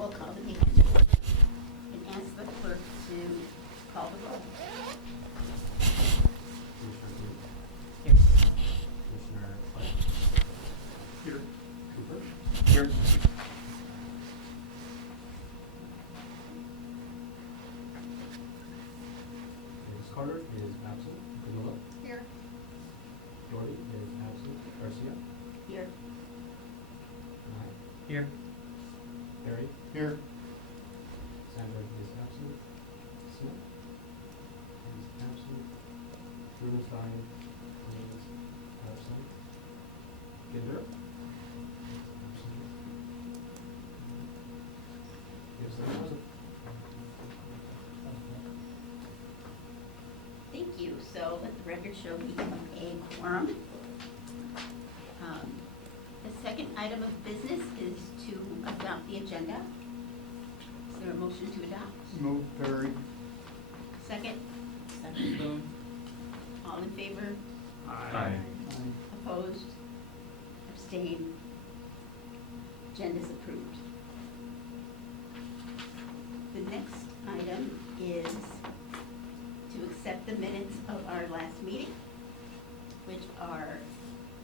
we'll call the meeting to order and ask the clerk to call the roll. Here. Commissioner Clay. Here. Cooper. Here. Ms. Carter is absent. Camilla. Here. Doherty is absent. Garcia. Here. Knight. Here. Perry. Here. Sandberg is absent. Smith is absent. Rubenstein is absent. Ginder. Absent. Gibson present. Thank you. So let the record show we have a quorum. The second item of business is to adopt the agenda. Is there a motion to adopt? Move Perry. Second? Second Boone. All in favor? Aye. Opposed? Abstained? Agenda's approved. The next item is to accept the minutes of our last meeting, which are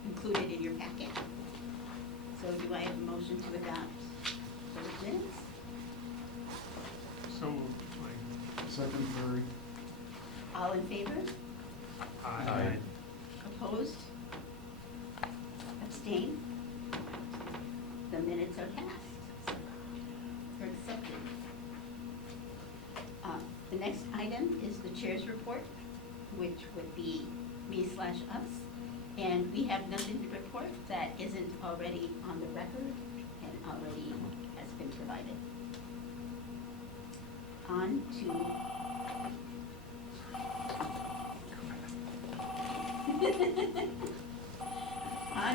included in your packet. So do I have a motion to adopt those minutes? So moved. Second Perry. All in favor? Aye. Opposed? Abstained? The minutes are passed. They're accepted. The next item is the chair's report, which would be me/us. And we have nothing to report that isn't already on the record and already has been provided. On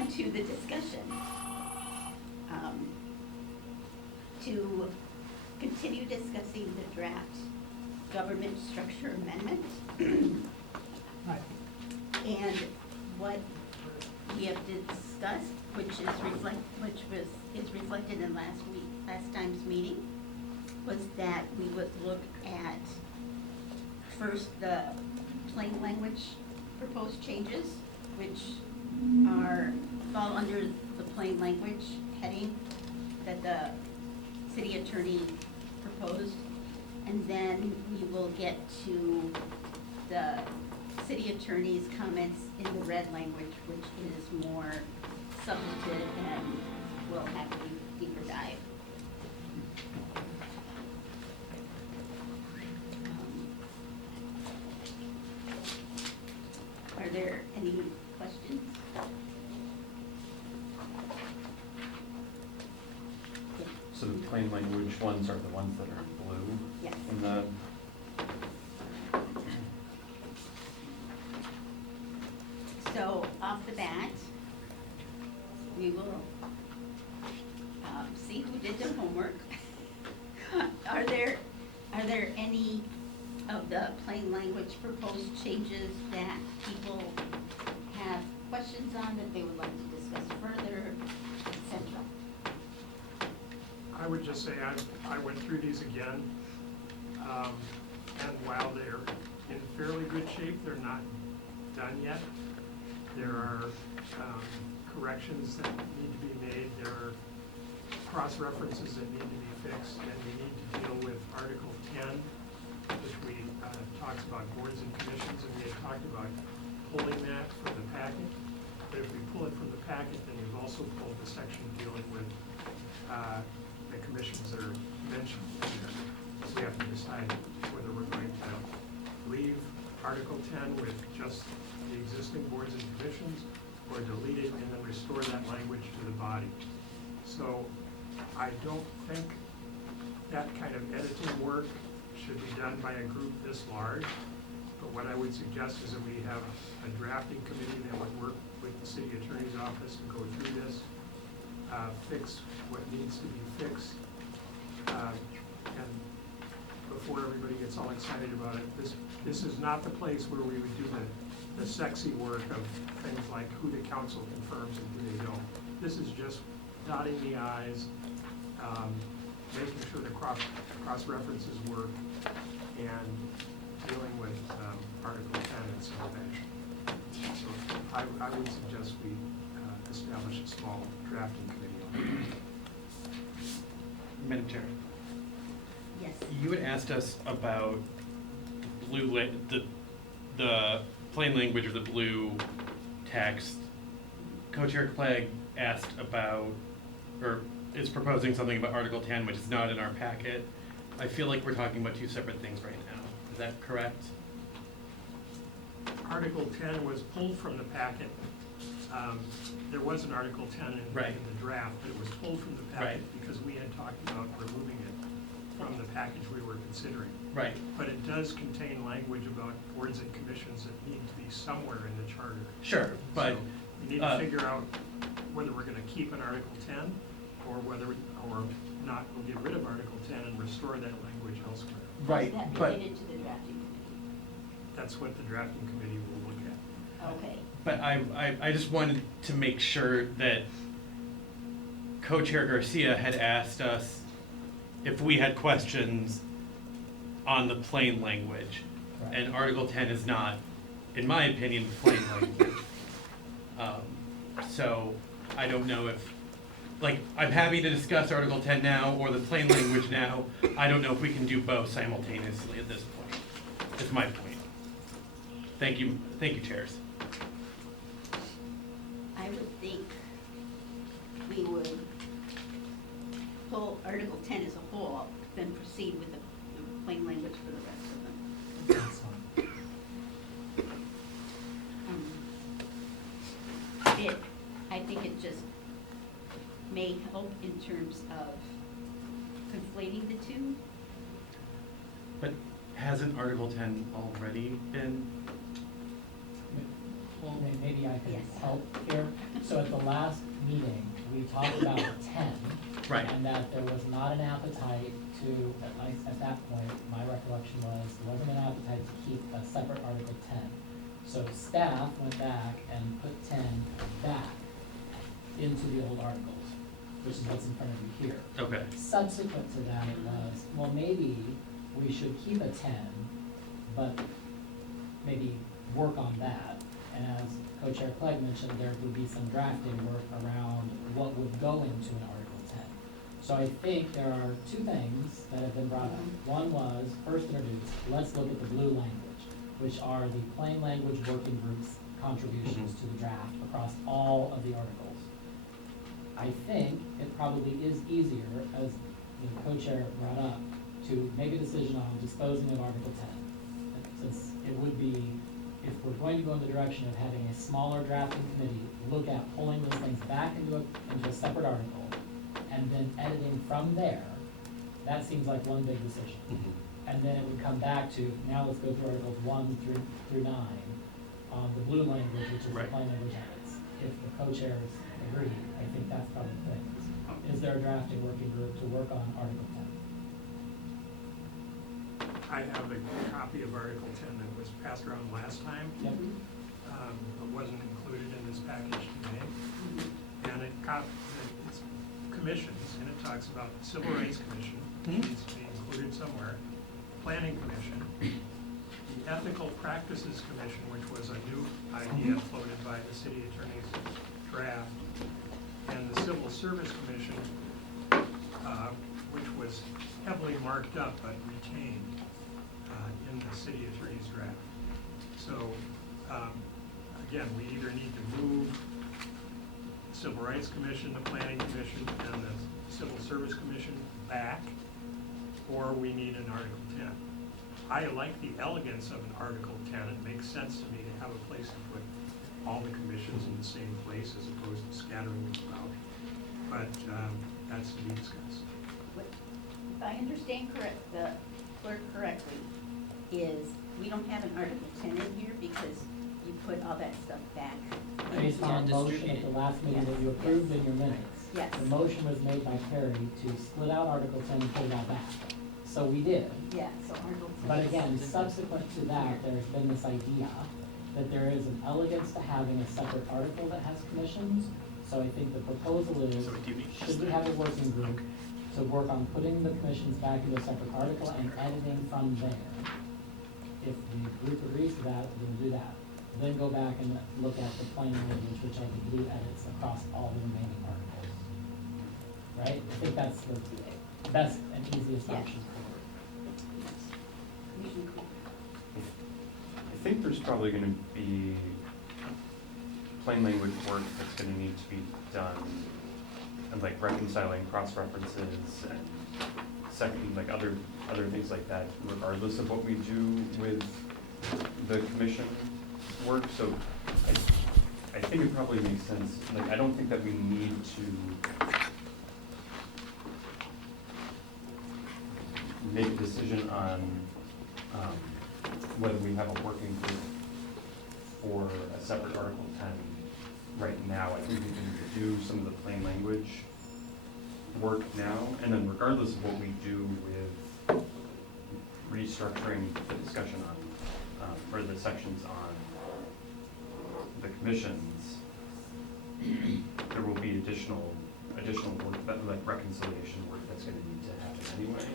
to the discussion. To continue discussing the draft government structure amendment. And what we have discussed, which is reflected in last time's meeting, was that we would look at first the plain language proposed changes, which fall under the plain language heading that the city attorney proposed. And then we will get to the city attorney's comments in the red language, which is more substantive and will have a deeper dive. Are there any questions? So the plain language ones are the ones that are in blue? Yes. In the, So off the bat, we will see who did their homework. Are there any of the plain language proposed changes that people have questions on that they would like to discuss further, etc.? I would just say I went through these again, and while they're in fairly good shape, they're not done yet. There are corrections that need to be made. There are cross-references that need to be fixed, and we need to deal with Article 10, which we talks about boards and commissions, and we had talked about pulling that from the packet. But if we pull it from the packet, then we've also pulled the section dealing with the commissions that are mentioned here. So we have to decide whether we're going to leave Article 10 with just the existing boards and commissions, or delete it and then restore that language to the body. So I don't think that kind of editing work should be done by a group this large. But what I would suggest is that we have a drafting committee that would work with the city attorney's office and go through this, fix what needs to be fixed. And before everybody gets all excited about it, this is not the place where we would do the sexy work of things like who the council confirms and who they don't. This is just dotting the i's, making sure the cross-references work, and dealing with Article 10 in some fashion. So I would suggest we establish a small drafting committee on Madam Chair, Yes. you had asked us about the plain language or the blue text. Co-Chair Clegg asked about, or is proposing something about Article 10, which is not in our packet. I feel like we're talking about two separate things right now. Is that correct? Article 10 was pulled from the packet. There was an Article 10 in Right. the draft, but it was pulled from the packet Right. because we had talked about removing it from the package we were considering. Right. But it does contain language about boards and commissions that need to be somewhere in the charter. Sure, but So we need to figure out whether we're gonna keep an Article 10 or whether, or not, we'll get rid of Article 10 and restore that language elsewhere. right, Is that but related to the drafting committee? That's what the drafting committee will look at. Okay. but I just wanted to make sure that Co-Chair Garcia had asked us if we had questions on the plain language. And Article 10 is not, in my opinion, plain language. So I don't know if, like, I'm happy to discuss Article 10 now or the plain language now. I don't know if we can do both simultaneously at this point. That's my point. Thank you, chairs. I would think we would pull Article 10 as a whole, then proceed with the plain language for the rest of them. That's fine. I think it just may help in terms of conflating the two. But hasn't Article 10 already been? Well, maybe I could Yes. help here. So at the last meeting, we talked about 10. Right. And that there was not an appetite to, at that point, my recollection was, there wasn't an appetite to keep a separate Article 10. So staff went back and put 10 back into the old articles, which is what's in front of you here. Okay. Subsequent to that, it was, well, maybe we should keep a 10, but maybe work on that. And as Co-Chair Clegg mentioned, there would be some drafting work around what would go into an Article 10. So I think there are two things that have been brought up. One was, first introduced, let's look at the blue language, which are the plain language working groups' contributions to the draft across all of the articles. I think it probably is easier, as the co-chair brought up, to make a decision on disposing of Article 10. Since it would be, if we're going to go in the direction of having a smaller drafting committee, look at pulling those things back into a separate article, and then editing from there, that seems like one big decision. And then it would come back to, now let's go through Articles 1 through 9, on the blue language, which is the Right. plain language edits. If the co-chairs agree, I think that's probably the thing. Is there a drafting working group to work on Article 10? I have a copy of Article 10 that was passed around last time, Yep. but wasn't included in this package today. And it's commissions, and it talks about the Civil Rights Commission, which needs to be included somewhere, Planning Commission, the Ethical Practices Commission, which was a new idea floated by the city attorney's draft, and the Civil Service Commission, which was heavily marked up but retained in the city attorney's draft. So, again, we either need to move the Civil Rights Commission, the Planning Commission, and the Civil Service Commission back, or we need an Article 10. I like the elegance of an Article 10. It makes sense to me to have a place to put all the commissions in the same place as opposed to scattering them out. But that's to be discussed. If I understand the clerk correctly, is we don't have an Article 10 in here because you put all that stuff back. Based on a motion at the last meeting that you approved in your minutes. Yes. The motion was made by Terry to split out Article 10 and put it all back. So we did. Yeah, so Article 10. But again, subsequent to that, there's been this idea that there is an elegance to having a separate article that has commissions. So I think the proposal is, So do you mean should we have a working group? to work on putting the commissions back into a separate article and editing from there. If the group agrees to that, then do that. Then go back and look at the plain language, which are the blue edits across all the remaining articles. Right? I think that's the best and easiest Yeah. option forward. Commissioner Cool. I think there's probably gonna be plain language work that's gonna need to be done, and like reconciling cross-references and second, like other things like that, regardless of what we do with the commission work. So I think it probably makes sense, like, I don't think that we need to make a decision on whether we have a working group for a separate Article 10 right now. I think we can do some of the plain language work now, and then regardless of what we do with restructuring the discussion on, or the sections on the commissions, there will be additional work, that, like reconciliation work that's gonna need to happen anyway.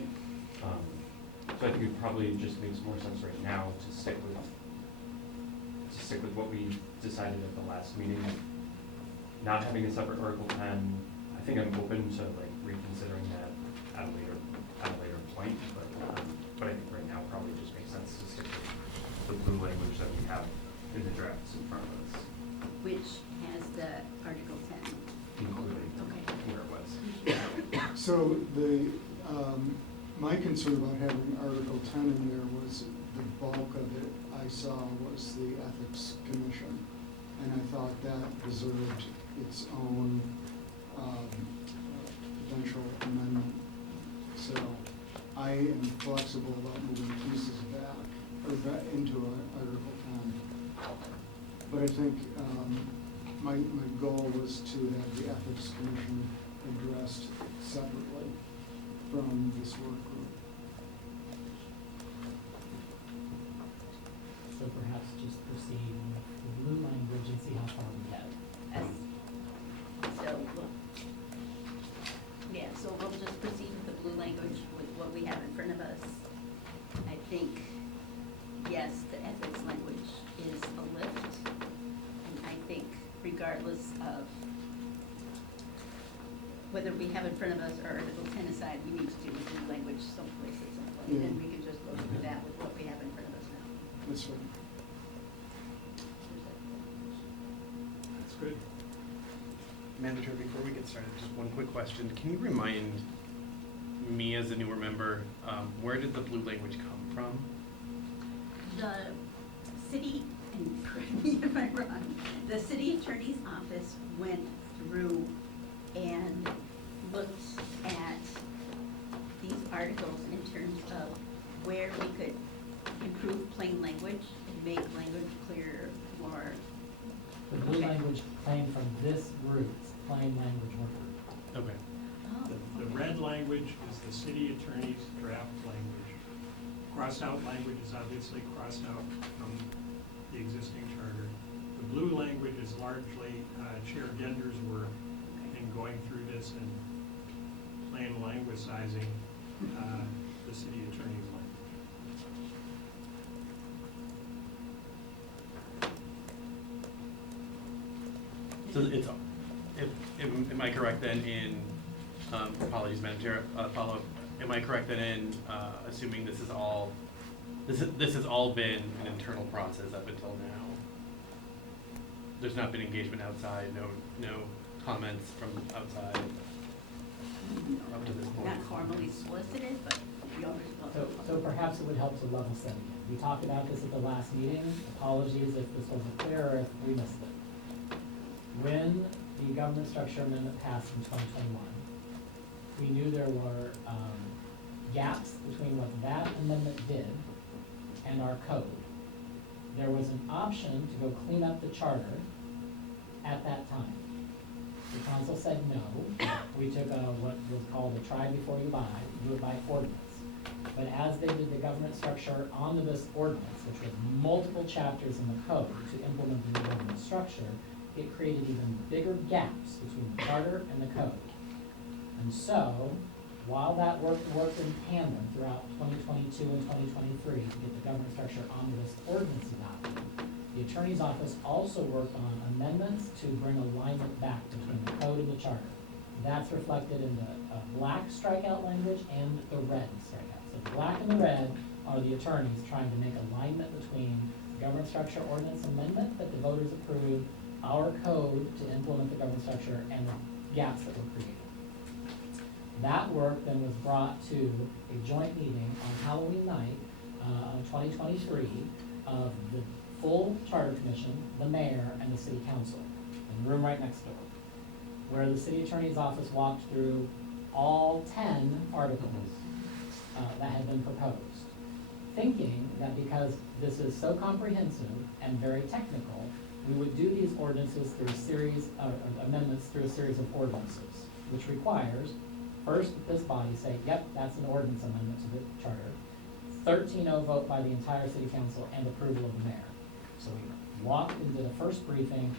So I think it probably just makes more sense right now to stick with what we decided at the last meeting. Not having a separate Article 10, I think I'm open to like reconsidering that at a later point, but I think right now probably just makes sense to stick with the blue language that we have in the drafts in front of us, Which has the Article 10. including Okay. where it was. So my concern about having Article 10 in there was the bulk of it I saw was the Ethics Commission. And I thought that deserved its own potential amendment. So I am flexible about moving pieces back, or back into Article 10. But I think my goal was to have the Ethics Commission addressed separately from this work group. So perhaps just proceed with the blue language and see how far we get. Yes. So we'll just proceed with the blue language with what we have in front of us. I think, yes, the ethics language is a lift. And I think regardless of whether we have in front of us or Article 10 aside, we need to do the blue language someplace at some point. Yeah. And we can just go through that with what we have in front of us now. That's right. That's good. Madam Chair, before we get started, just one quick question. Can you remind me as a newer member, where did the blue language come from? The city, and correct me if I'm wrong, the city attorney's office went through and looked at these articles in terms of where we could improve plain language and make language clearer, more. The blue Okay. language came from this group's plain language work group. Okay. Oh, The red language is the city attorney's draft language. Crossed out language is obviously crossed out from the existing charter. The blue language is largely Chair Gender's work in going through this and plain languagizing the city attorney's language. So it's, am I correct then in, apologies, Madam Chair, follow-up, am I correct then in, assuming this has all been an internal process up until now? There's not been engagement outside, no comments from outside up to this point? not formally solicited, but we always So perhaps it would help to level set again. We talked about this at the last meeting. Apologies if this wasn't clear or if we missed it. When the government structure amendment passed in 2021, we knew there were gaps between what that amendment did and our code. There was an option to go clean up the charter at that time. The council said no. We took what was called a try before you buy, do it by ordinance. But as they did the government structure omnibus ordinance, which was multiple chapters in the code to implement the new government structure, it created even bigger gaps between the charter and the code. And so, while that worked in tandem throughout 2022 and 2023 to get the governance structure onto this ordinance adopted, the attorney's office also worked on amendments to bring alignment back between the code and the charter. That's reflected in the black strikeout language and the red strikeout. So the black and the red are the attorneys trying to make alignment between the governance structure ordinance amendment that the voters approved, our code to implement the governance structure, and the gaps that were created. That work then was brought to a joint meeting on Halloween night, of 2023, of the full charter commission, the mayor, and the city council, in the room right next door, where the city attorney's office walked through all 10 articles that had been proposed, thinking that because this is so comprehensive and very technical, we would do these ordinances through a series of amendments through a series of ordinances, which requires, first, that this body say, yep, that's an ordinance amendment to the charter, 13-0 vote by the entire city council and approval of the mayor. So we walked into the first briefing,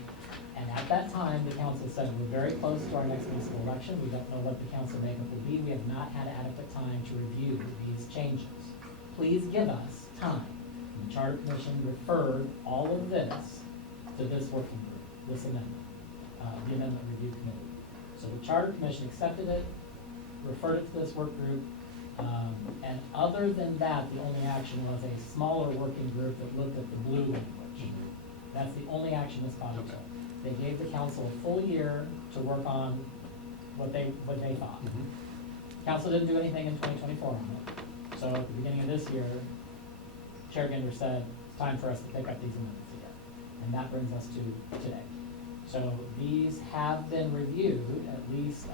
and at that time, the council said, we're very close to our next municipal election, we don't know what the council makeup will be, we have not had adequate time to review these changes. Please give us time. And the Charter Commission referred all of this to this working group, this amendment, the Amendment Review Committee. So the Charter Commission accepted it, referred it to this work group, and other than that, the only action was a smaller working group that looked at the blue language. That's the only action this body took. They gave the council a full year to work on what they thought. Council didn't do anything in 2024 on it. So at the beginning of this year, Chair Ginder said, it's time for us to pick up these amendments again. And that brings us to today. So these have been reviewed, at least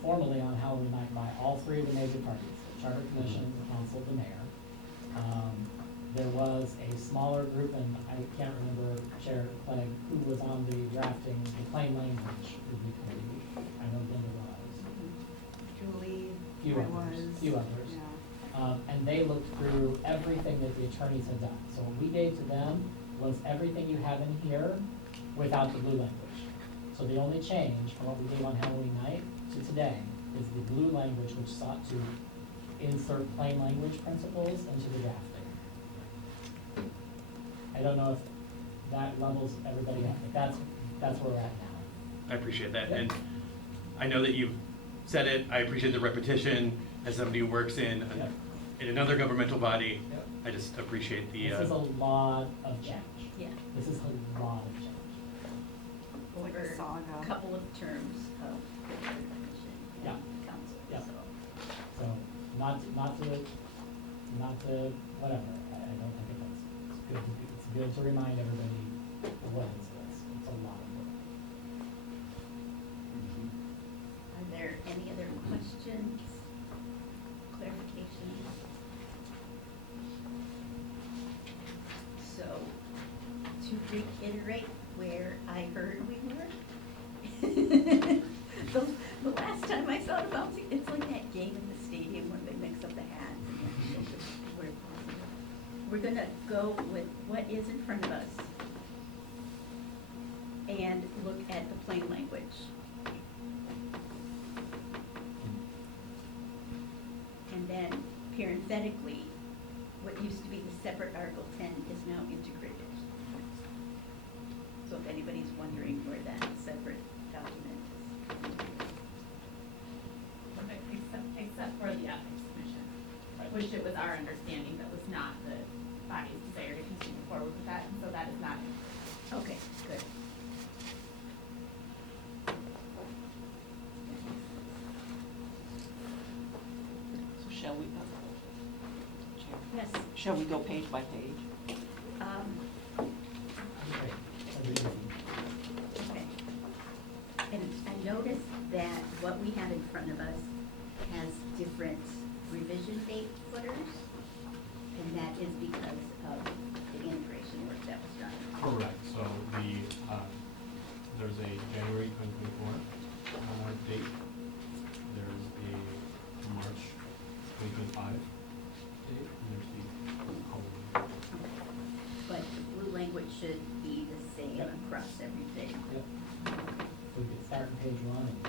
formally on Halloween night by all three of the major parties, the Charter Commission, the council, the mayor. There was a smaller group, and I can't remember, Chair Clegg, who was on the drafting, the plain language review committee. I know Linda was. Julie, Few others. Yeah. And they looked through everything that the attorneys had done. So what we gave to them was everything you have in here without the blue language. So the only change from what we gave on Halloween night to today is the blue language, which sought to insert plain language principles into the drafting. I don't know if that levels everybody up, but that's where we're at now. I appreciate that, Yep. and I know that you've said it, I appreciate the repetition, as somebody who works in another governmental body, Yep. I just appreciate the, This is a lot of change. Yeah, This is a lot of change. Like a over saga. a couple of terms of the Charter Commission Yeah. and council, Yeah. so. So not to whatever. I don't think it's good to remind everybody what is this. It's a lot of work. Are there any other questions, clarifications? So, to reiterate where I heard we were, the last time I saw the bouncing, it's like that game in the stadium when they mix up the hats and you have to show where possible. We're gonna go with what is in front of us and look at the plain language. And then parenthetically, what used to be the separate Article 10 is now integrated. So if anybody's wondering where that separate document is. Except for the Ethics Commission, which it was our understanding that was not the body's desire to continue forward with that, and so that is not. Okay, good. So shall we, Chair, Yes. shall we go page by page? Okay. That'd be easy. Okay. And I noticed that what we have in front of us has different revision date footers, and that is because of the integration work that was done. Correct, so there's a January 2024 date, there's a March 2025 date, and there's the Halloween. But the blue language should be the same Yep. across everything. Yep. We could start on page 1 and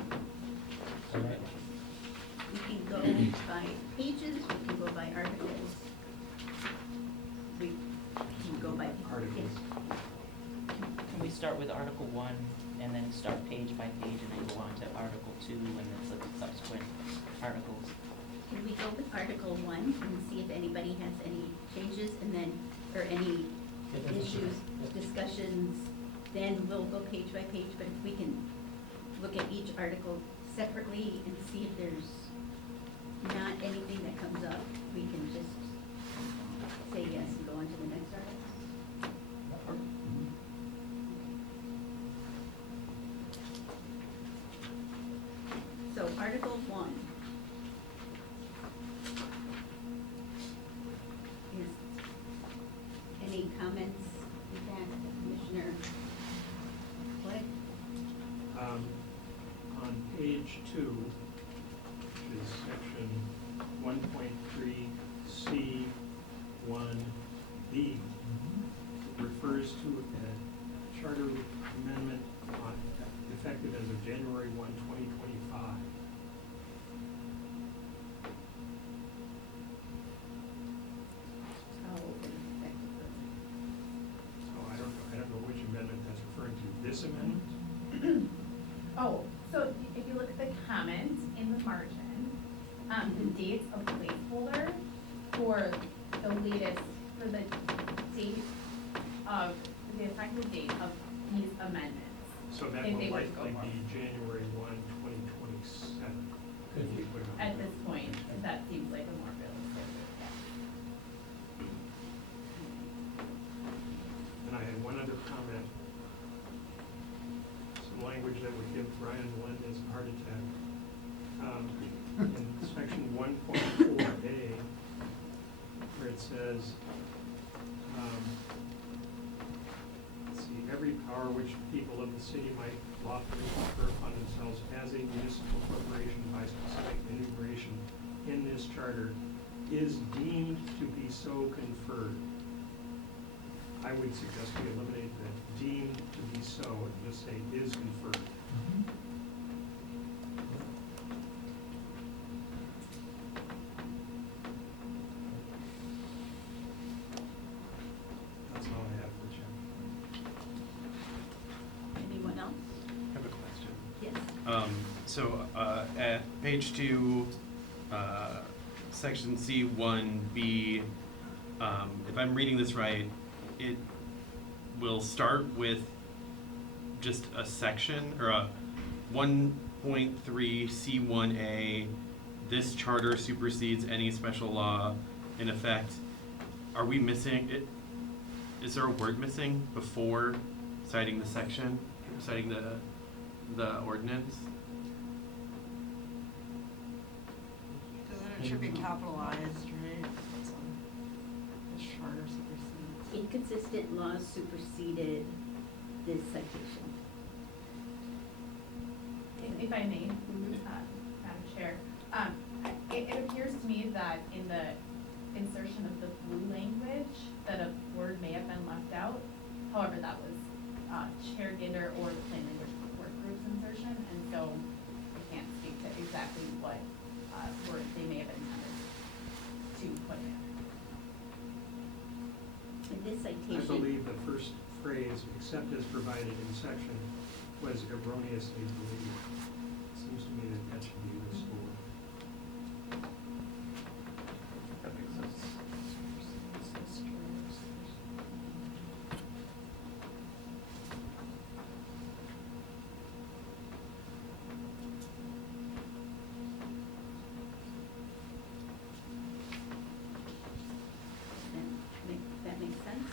go right. We can go by pages, we can go by articles. We can go by. Articles. Can we start with Article 1 and then start page by page and then go on to Article 2 and then subsequent articles? Can we go with Article 1 and see if anybody has any changes and then, or any issues, discussions? Then we'll go page by page, but if we can look at each article separately and see if there's not anything that comes up, we can just say yes and go on to the next article. So Article 1 is, any comments with that, Commissioner Flick? On page 2, which is section 1.3C1B, it refers to a charter amendment effective as of January 1, 2025. How effective was So I don't know which amendment that's referring to. This amendment? Oh, so if you look at the comment in the margin, the dates of placeholder for the latest, for the date of, the effective date of these amendments. So that If will they were to go likely forward. be January 1, 2027. Could be. At this point, that seems like a more realistic. And I had one other comment. Some language that would give Brian Melendez a heart attack. In section 1.4A, where it says, let's see, every power which the people of the city might lawfully confer upon themselves as a municipal corporation by specific enumeration in this charter is deemed to be so conferred. I would suggest we eliminate the deemed to be so and just say is conferred. That's all I have for Jim. Anyone else? I have a question. Yes. So, at page 2, section C1B, if I'm reading this right, it will start with just a section, or a 1.3 C1A, this charter supersedes any special law in effect. Are we missing it? Is there a word missing before citing the section, citing the ordinance? Because then it should be capitalized, right? So, the charter supersedes. Inconsistent laws superseded this citation. If I may, Madam Chair, it appears to me that in the insertion of the blue language, that a word may have been left out. However, that was Chair Ginder or the plain language work group's insertion, and so I can't speak to exactly what word they may have intended to put in. In this I citation. believe the first phrase, except as provided in section, was erroneously believed. Seems to me that that should be restored. That makes sense. That makes sense?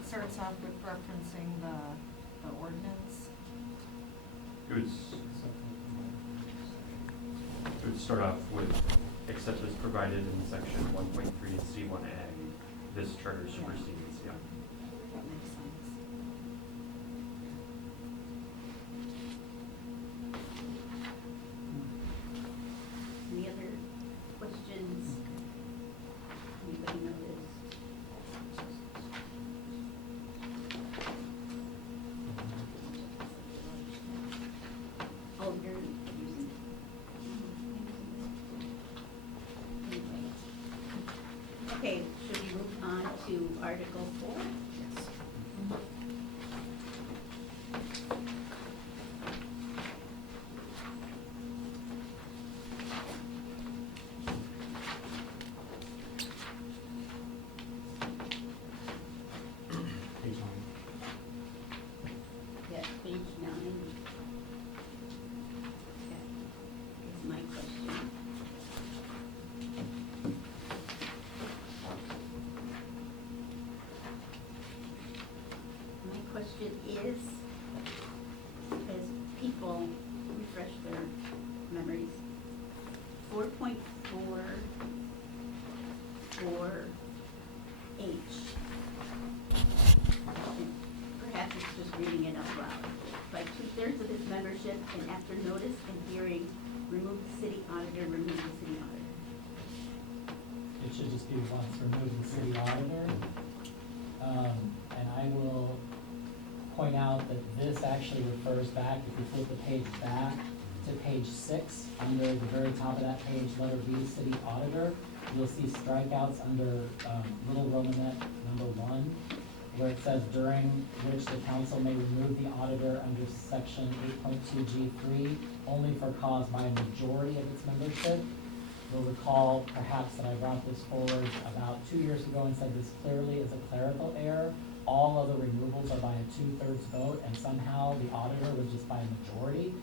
It starts off with referencing the ordinance. It would start off with, except as provided in section 1.3 C1A, this charter supersedes, yeah. That makes sense. Any other questions? Anybody notice? Oh, you're using. Okay, should we move on to Article 4? Yes. Page 9. Yes, page 9. That is my question. My question is, as people refresh their memories, 4.4 for H. Perhaps it's just reading it out loud. By 2/3 of his membership and after notice and hearing, remove the city auditor, remove the city auditor. It should just be once remove the city auditor. And I will point out that this actually refers back, if you flip the page back to page 6, under the very top of that page, letter B, city auditor, you'll see strikeouts under little Romanet number 1, where it says during which the council may remove the auditor under section 8.2G3 only for cause by a majority of its membership. You'll recall perhaps that I brought this forward about 2 years ago and said this clearly is a clerical error. All other removals are by a 2/3 vote, and somehow the auditor was just by a majority.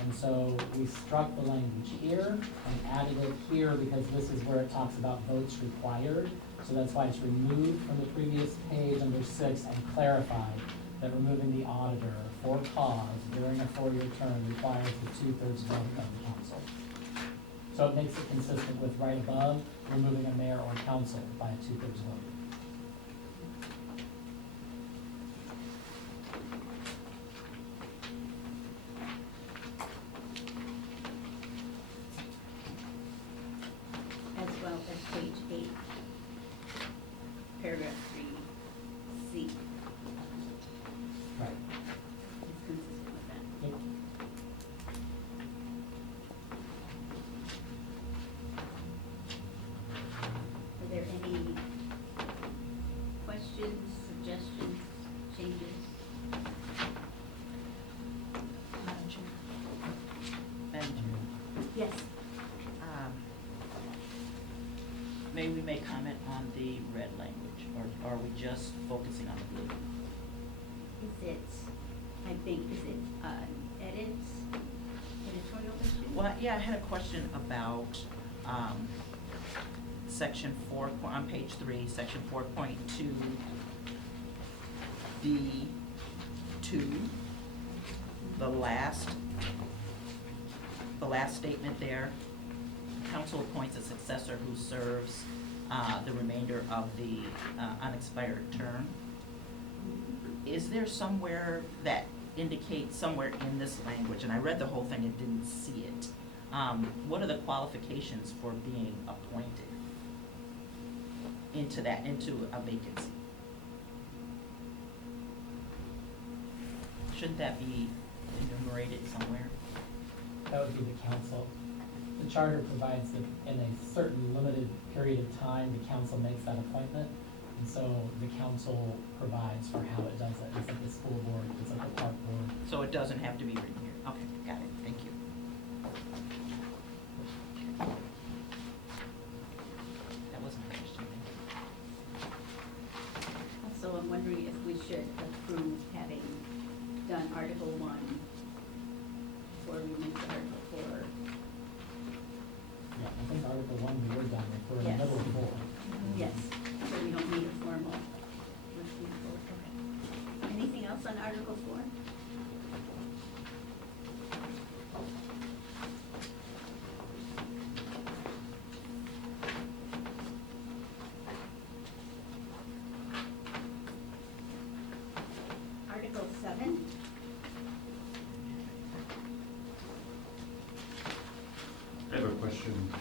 And so we struck the language here and added it here because this is where it talks about votes required. So that's why it's removed from the previous page under 6 and clarified that removing the auditor for cause during a 4-year term requires the 2/3 vote of the council. So it makes it consistent with right above, removing a mayor or council by a 2/3 vote. As well as page 8, paragraph 3C. Right. It's consistent with that. Yep. Are there any questions, suggestions, changes? Madam Chair. Madam Chair. Yes. Maybe we may comment on the red language, or are we just focusing on the blue? Is it, I think, is it edits, editorial issue? Well, yeah, I had a question about, section 4, on page 3, section 4.2, D2, the last statement there. Council appoints a successor who serves the remainder of the unexpired term. Is there somewhere that indicates somewhere in this language, and I read the whole thing and didn't see it, what are the qualifications for being appointed into a vacancy? Shouldn't that be enumerated somewhere? That would be the council. The charter provides that in a certain limited period of time, the council makes that appointment. And so the council provides for how it does it. It's like the school board, it's like the park board. So it doesn't have to be written here? Okay, got it, thank you. That wasn't a question, thank you. Also, I'm wondering if we should approve having done Article 1 before we move to Article 4. Yeah, I think Article 1 we were done with, we're in the Yes. middle of 4. Yes, so we don't need a formal refusal. Okay. Anything else on Article 4? Article 7? I have a question.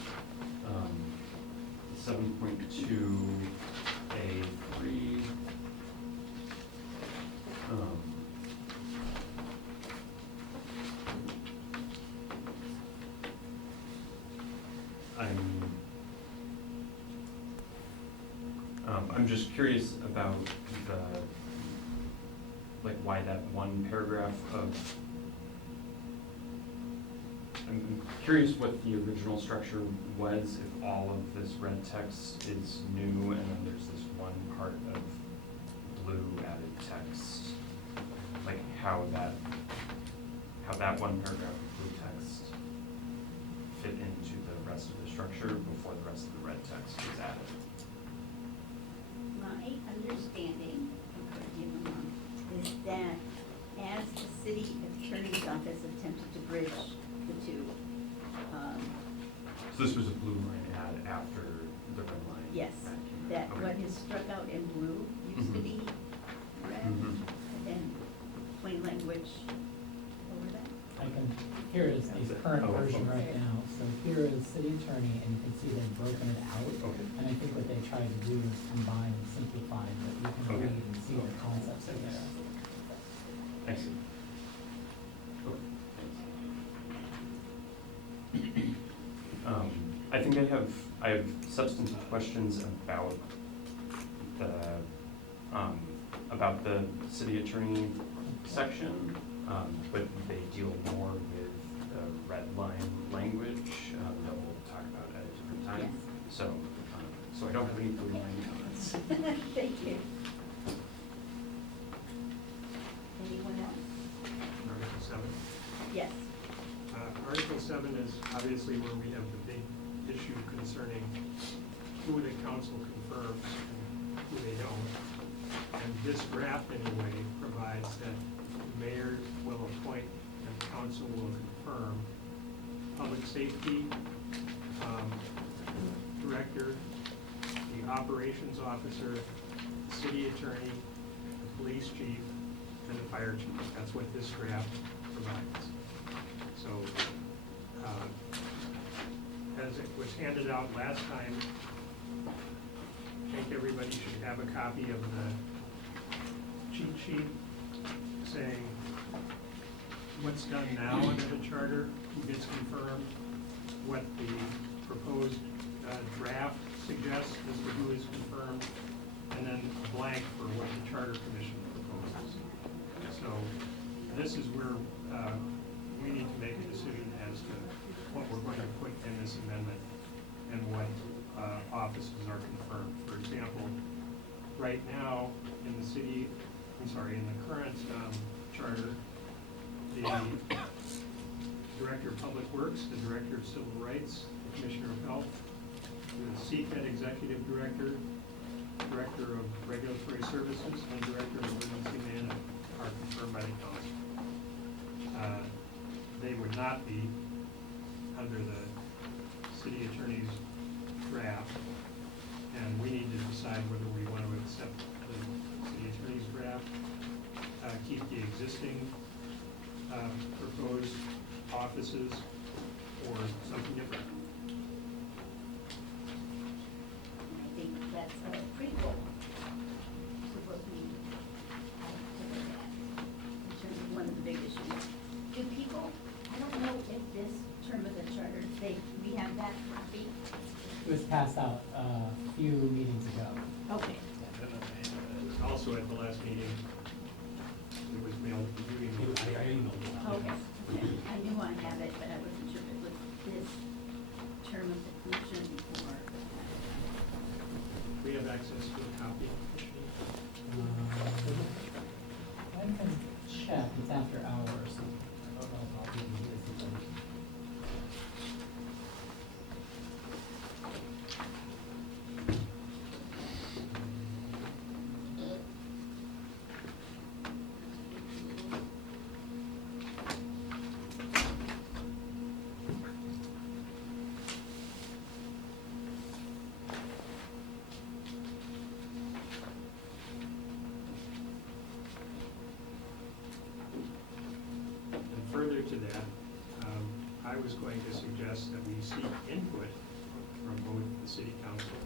7.2A3. I'm just curious about the, like, why that one paragraph of, I'm curious what the original structure was, if all of this red text is new, and then there's this one part of blue added text, like how that one paragraph of blue text fit into the rest of the structure before the rest of the red text was added. My understanding, and correct me if I'm wrong, is that as the city attorney's office attempted to bridge the two, So this was a blue line add after the red line? yes, came that out. what Okay. is struck out in blue used to Mhm. be red, Mhm. and then plain language over that. I can, here is the current version right now, so here is city attorney, and you can see they've broken it out. Okay. And I think what they tried to do is combine and simplify, but you can Okay. read and see the concepts are there. I see. Okay, thanks. I think I have substantive questions about the city attorney section, but they deal more with the red line language, that we'll talk about at a different time. Yes. So I don't have any blue line comments. Thank you. Anyone else? Article 7. Yes. Article 7 is obviously where we have the big issue concerning who the council confirms and who they don't. And this draft anyway provides that the mayor will appoint and council will confirm public safety director, the operations officer, the city attorney, the police chief, and the fire chief. That's what this draft provides. So, as it was handed out last time, I think everybody should have a copy of the cheat sheet saying what's done now under the charter, who gets confirmed, what the proposed draft suggests as to who is confirmed, and then a blank for what the charter commission proposes. So this is where we need to make a decision as to what we're going to put in this amendment and what offices are confirmed. For example, right now in the city, in the current charter, the Director of Public Works, the Director of Civil Rights, the Commissioner of Health, the CFED Executive Director, Director of Regulatory Services, and Director of Emergency Management are confirmed by the council. They would not be under the city attorney's draft, and we need to decide whether we want to accept the city attorney's draft, keep the existing proposed offices, or something different. I think that's a prequel to what we have to look at in terms of one of the big issues. Do people, I don't know if this term of the charter, we have that copy? It was passed out a few meetings ago. Okay. Also at the last meeting, it was mailed to you. Okay. I knew I have it, but I wasn't sure if it was this term of the commission or. We have access to a copy. I can check, it's after hours. I don't know if I'll be here for them. And further to that, I was going to suggest that we seek input from both the city council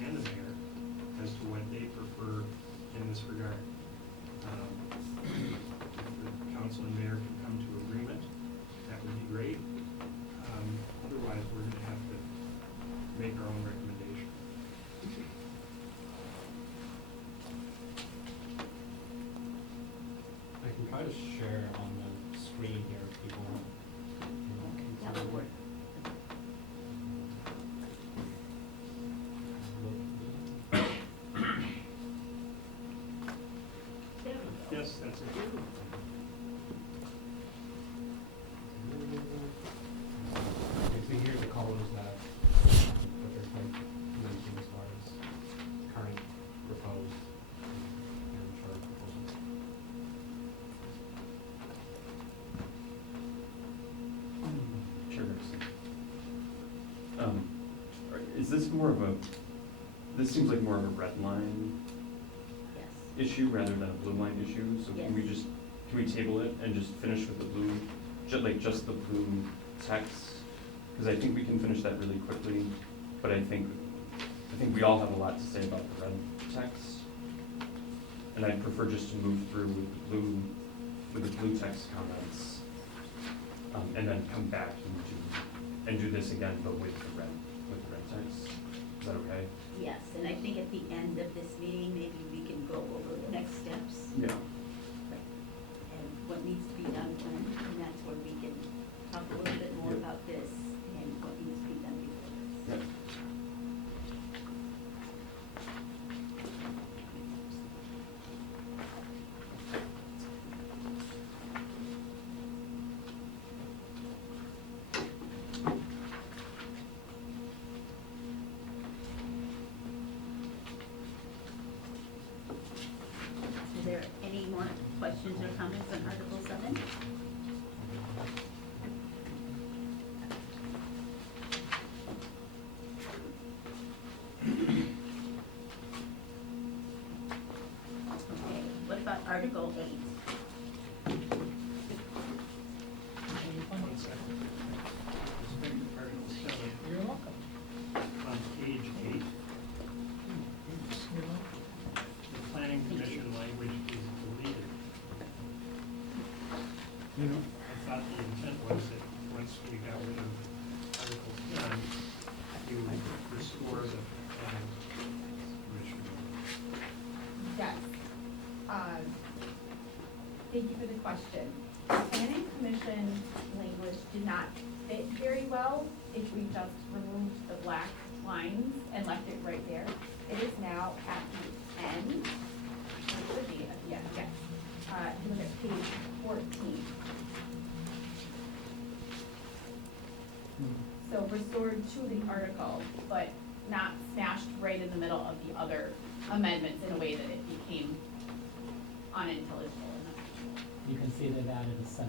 and the mayor as to what they prefer in this regard. If the council and mayor can come to agreement, that would be great. Otherwise, we're gonna have to make our own recommendation. just share on the screen here if people want. That would work. There we go. Yes, that's it. You see here the colors that they're like mentioned as far as current proposed and charter proposals. Sure. Is this more of a, this seems like more of a red line Yes. issue rather than a blue line issue, so can we Yes. just, can we table it and just finish with the blue, just the blue text? Because I think we can finish that really quickly, but I think we all have a lot to say about the red text. And I'd prefer just to move through with the blue text comments, and then come back and do this again, but with the red text. Is that okay? Yes, and I think at the end of this meeting, maybe we can go over the next steps Yeah. and what needs to be done when, and that's where we can talk a little bit more Yep. about this and what needs to be done before this. Yep. Is there any more questions or comments on Article 7? Okay, what about Article 8? One second. Respect to Article 7. You're welcome. On page 8, the planning commission language is deleted. I thought the intent was that once we got rid of Article 10, you would restore the planning commission. Yes. Thank you for the question. Planning commission language did not fit very well if we just removed the black lines and left it right there. It is now at the end, it should be at the end, yes. If you look at page 14. So restored to the article, but not smashed right in the middle of the other amendments in a way that it became unintelligible. You can see they've added a 7.4.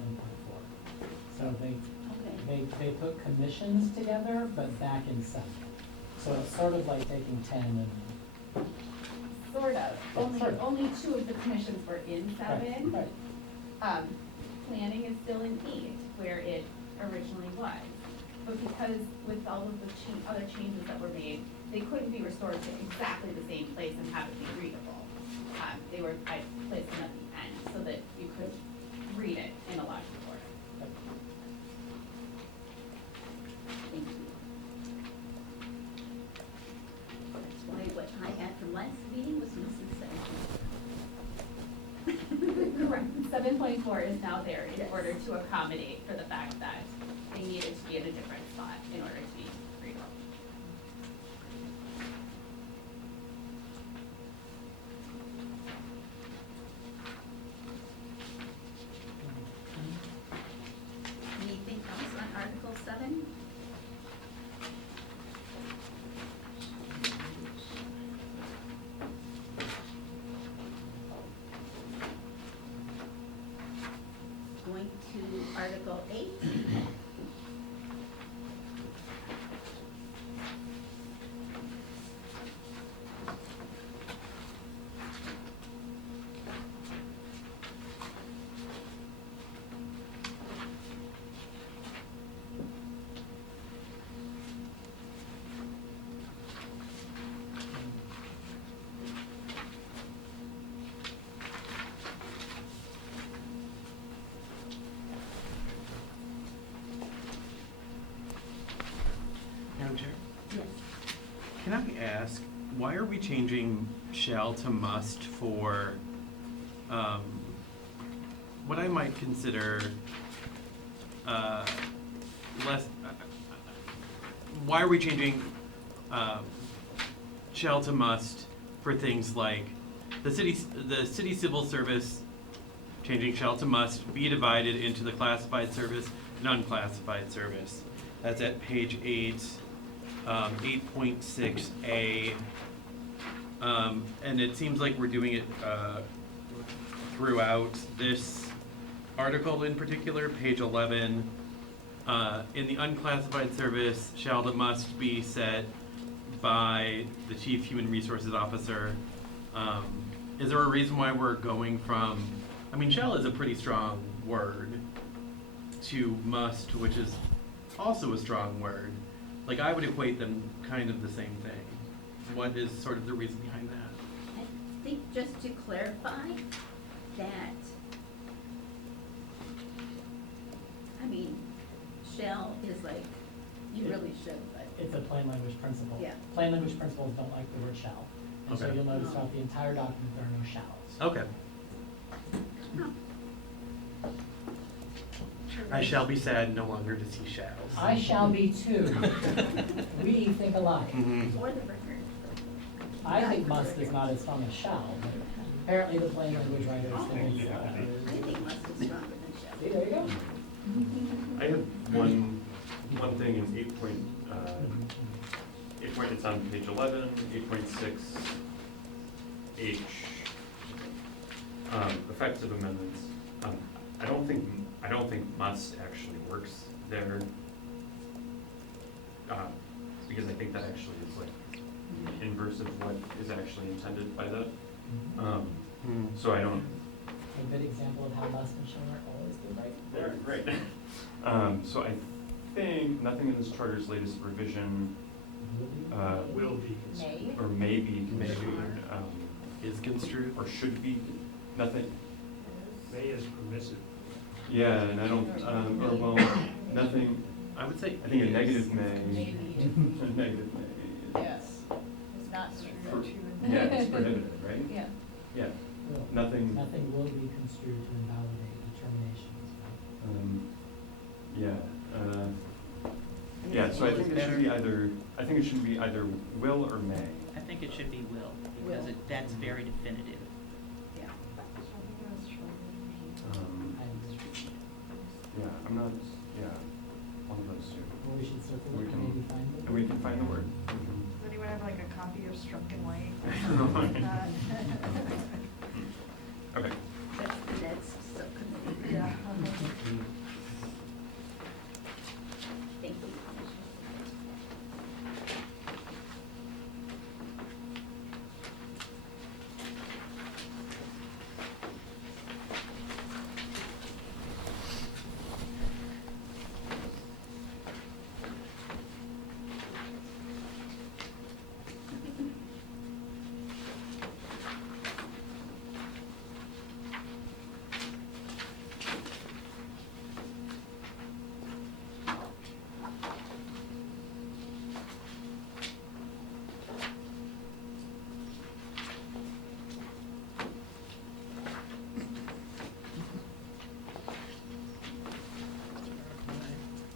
So Okay. they put commissions together, but back in 7. So it's sort of like taking 10 and. Sort of, Sort of. only 2 of the commissions were in 7. Right. Planning is still in 8, where it originally was. But because with all of the other changes that were made, they couldn't be restored to exactly the same place and have it be readable. I placed them at the end so that you could read it in a logical order. Thank you. That's why what I had from last meeting was missing 7. Correct. 7.4 is now there in order to accommodate for the fact that they needed to be in a different spot in order to be readable. Anything else on Article 7? Going to Article 8. Madam Chair, Yes. can I ask, why are we changing shall to must for what I might consider less, why are we changing shall to must for things like the city civil service, changing shall to must be divided into the classified service and unclassified service. That's at page 8, 8.6A. And it seems like we're doing it throughout this article in particular, page 11. In the unclassified service, shall the must be set by the Chief Human Resources Officer. Is there a reason why we're going from, I mean, shall is a pretty strong word, to must, which is also a strong word? Like, I would equate them kind of the same thing. What is sort of the reason behind that? I think just to clarify that, I mean, shall is like, you really should, but. It's a plain language principle. Yeah. Plain language principles don't like the word shall. And so Okay. you'll notice throughout the entire document, there are no shalls. Okay. I shall be sad no longer to see shalls. I shall be too. We think alike. Mhm. For the record. I think must is not as strong as shall, but apparently the plain language writers think it's. I think must is stronger than shall. See, there you go. I have one thing in 8 point, it's on page 11, 8.6 H, effective amendments. I don't think must actually works there, because I think that actually is like inverse of what is actually intended by that. So I don't. A good example of how must and shall are always the right words. Right. So I think nothing in this charter's latest revision Will be. May. or may be construed, Is construed. or should be, nothing. May is permissive. Yeah, and I don't, or well, nothing, I would say I think a is. negative may. Maybe. A negative may. Yes. It's not For- true. Yeah, it's prohibited, right? Yeah. Yeah, Will. nothing, Nothing will be construed to invalidate determinations. yeah, yeah, so I think it should be either, I think it should be either will or may. I think it should be will, because Will. that's very definitive. Yeah. Yeah, I'm not, yeah, one of those two. Well, we should circle We it can- and maybe find it. And we can find the word. Does anyone have like a copy of Struck and White? Okay. That's the next subcommittee. Yeah. Thank you.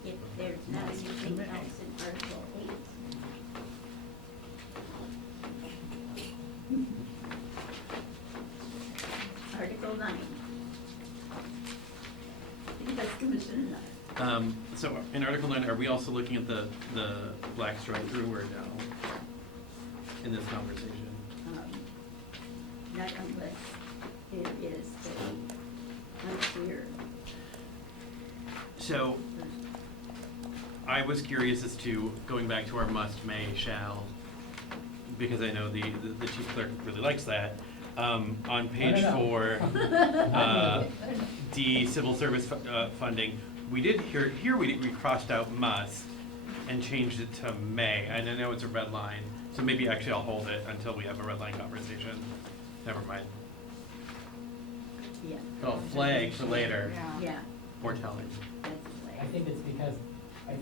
If there's not anything else in Article 8. Article 9. Because Commissioner Nutt. So in Article 9, are we also looking at the black strike through or no? In this conversation? Not unless there is a unclear. So I was curious as to, going back to our must, may, shall, because I know the chief clerk really likes that. On page No. 4, D, civil service funding, we did here we crossed out must and changed it to may. And I know it's a red line, so maybe actually I'll hold it until we have a red line conversation. Never mind. Yeah. Oh, flag for later, Yeah, foretelling. that's I think it's because, I'll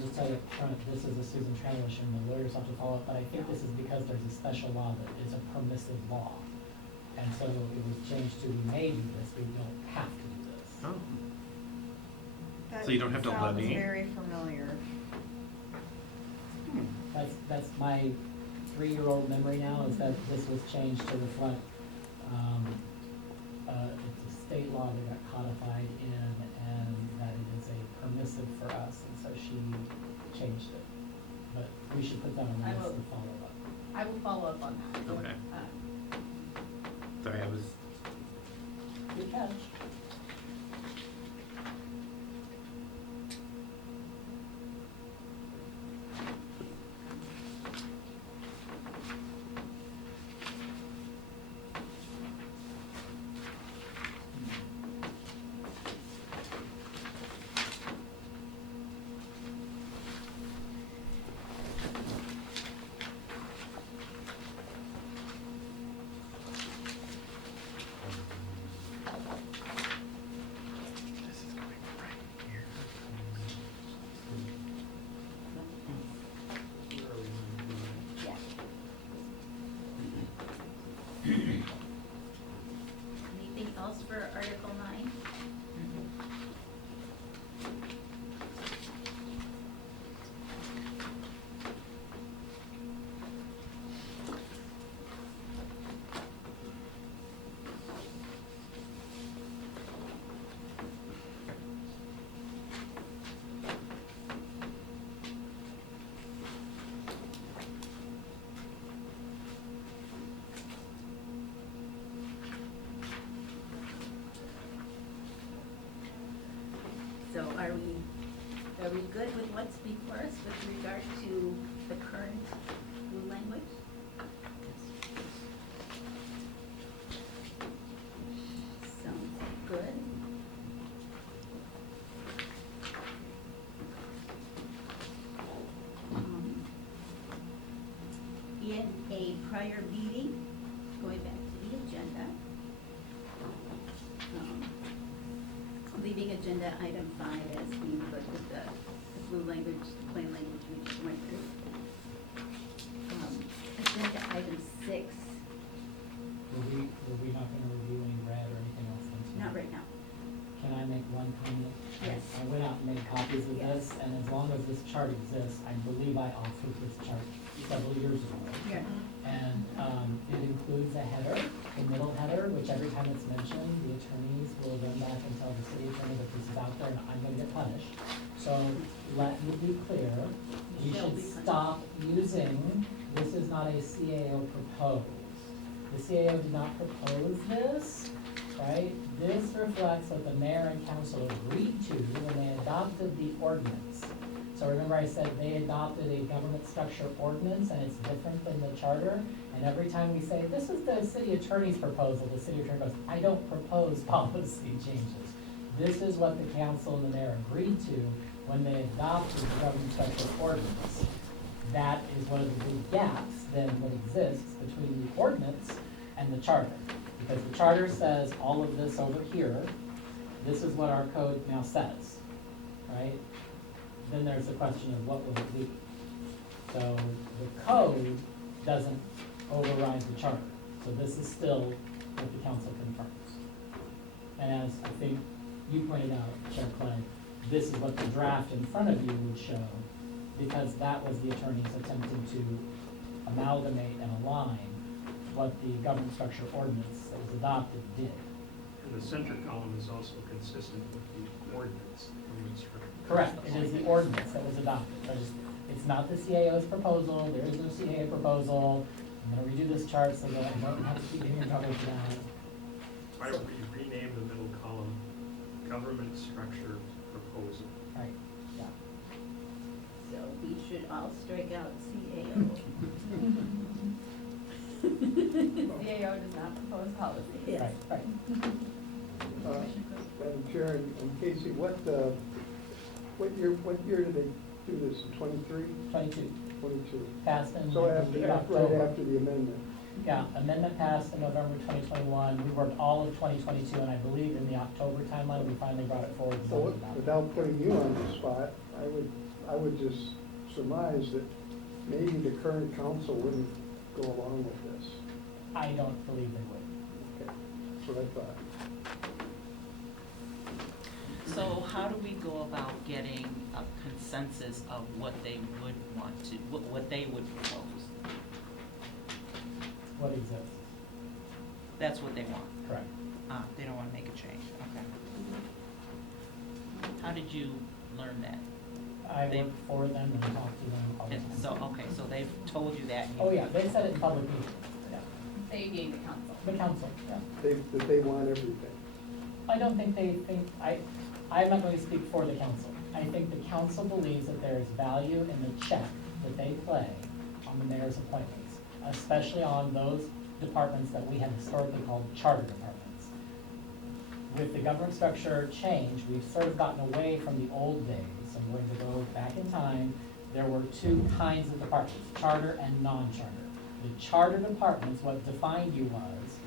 just tell you up front, this is a Susan Tran issue, and the lawyers have to follow up, but I think this is because there's a special law that is a permissive law. And so it was changed to, we may do this, we don't have to do Oh. That So you don't have to sounds levy? very familiar. That's my 3-year-old memory now, is that this was changed to reflect, it's a state law that got codified in, and that it is a permissive for us, and so she changed it. But we should put that on the I list will- and follow up. I will follow up on that. Okay. Um, Sorry, I was, Good catch. this is going right here. Where are we on? Yeah. Anything else for Article 9? So are we good with what's before us with regard to the current blue language? Sounds good. In a prior meeting, going back to the agenda, leaving agenda item 5 as being good with the blue language, the plain language we just went through. Agenda item 6, Were we not gonna review any red or anything else then tonight? not right now. Can I make one comment? Yes. I went out and made copies of Yes. this, and as long as this chart exists, I believe I offered this chart several years ago. Yeah. And it includes a header, the middle header, which every time it's mentioned, the attorneys will run back and tell the city attorney that this is out there and I'm gonna get punished. So let me be clear, we Shall should be punished. stop using, this is not a CAO proposed. The CAO did not propose this, right? This reflects what the mayor and council agreed to when they adopted the ordinance. So remember I said they adopted a government structure ordinance and it's different than the charter? And every time we say, this is the city attorney's proposal, the city attorney goes, I don't propose policy changes. This is what the council and the mayor agreed to when they adopted the government structure ordinance. That is one of the big gaps then that exists between the ordinance and the charter. Because the charter says all of this over here, this is what our code now says, right? Then there's the question of what will it be? So the code doesn't override the charter. So this is still what the council confirms. And as I think you pointed out, Chair Clay, this is what the draft in front of you would show, because that was the attorneys attempting to amalgamate and align what the government structure ordinance that was adopted did. And the center column is also consistent with the ordinance, the government structure. Correct, it is the ordinance that was adopted. It's not the CAO's proposal, there is no CAO proposal. I'm gonna redo this chart so that I don't have to keep getting in trouble for that. Why don't we rename the middle column government structure proposal? Right, yeah. So we should all strike out CAO. CAO does not propose policy. Yes. Right, right. Madam Chair and Casey, what year did they do this, in 23? 22, 22? passed in So November, right October. after the amendment. Yeah, amendment passed in November 2021. We worked all of 2022, and I believe in the October timeline, we finally brought it forward. and So voted on it. without putting you on the spot, I would just surmise that maybe the current council wouldn't go along with this. I don't believe they would. Okay, that's what I thought. So how do we go about getting a consensus of what they would want to, what they would propose? What exists, That's what they want. correct. They don't wanna make a change, okay. How did you learn that? I They- work for them and talk to them all the And time. so, okay, so they've told you that. and you- Oh, yeah, they said it in public meetings, yeah. They being the council. The council, yeah. That they want everything. I don't think they think, I'm not going to speak for the council. I think the council believes that there is value in the check that they play on the mayor's appointments, especially on those departments that we have historically called charter departments. With the government structure change, we've sort of gotten away from the old days. I'm going to go back in time. There were two kinds of departments, charter and non-charter. The charter departments, what defined you was,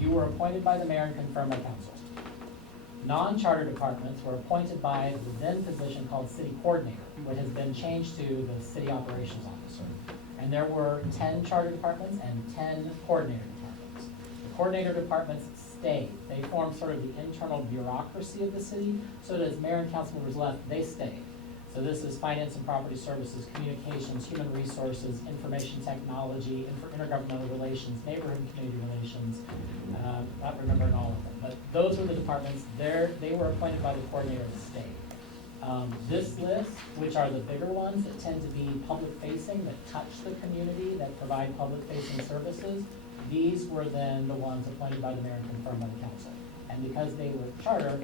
you were appointed by the mayor and confirmed by council. Non-charter departments were appointed by the then position called city coordinator, which has been changed to the city operations officer. And there were 10 charter departments and 10 coordinator departments. The coordinator departments stayed. They formed sort of the internal bureaucracy of the city, so that as mayor and council members left, they stayed. So this is finance and property services, communications, human resources, information technology, intergovernmental relations, neighborhood and community relations, not remembering all of them. But those were the departments, they were appointed by the coordinator of the state. This list, which are the bigger ones that tend to be public facing, that touch the community, that provide public facing services, these were then the ones appointed by the mayor and confirmed by the council. And because they were charter,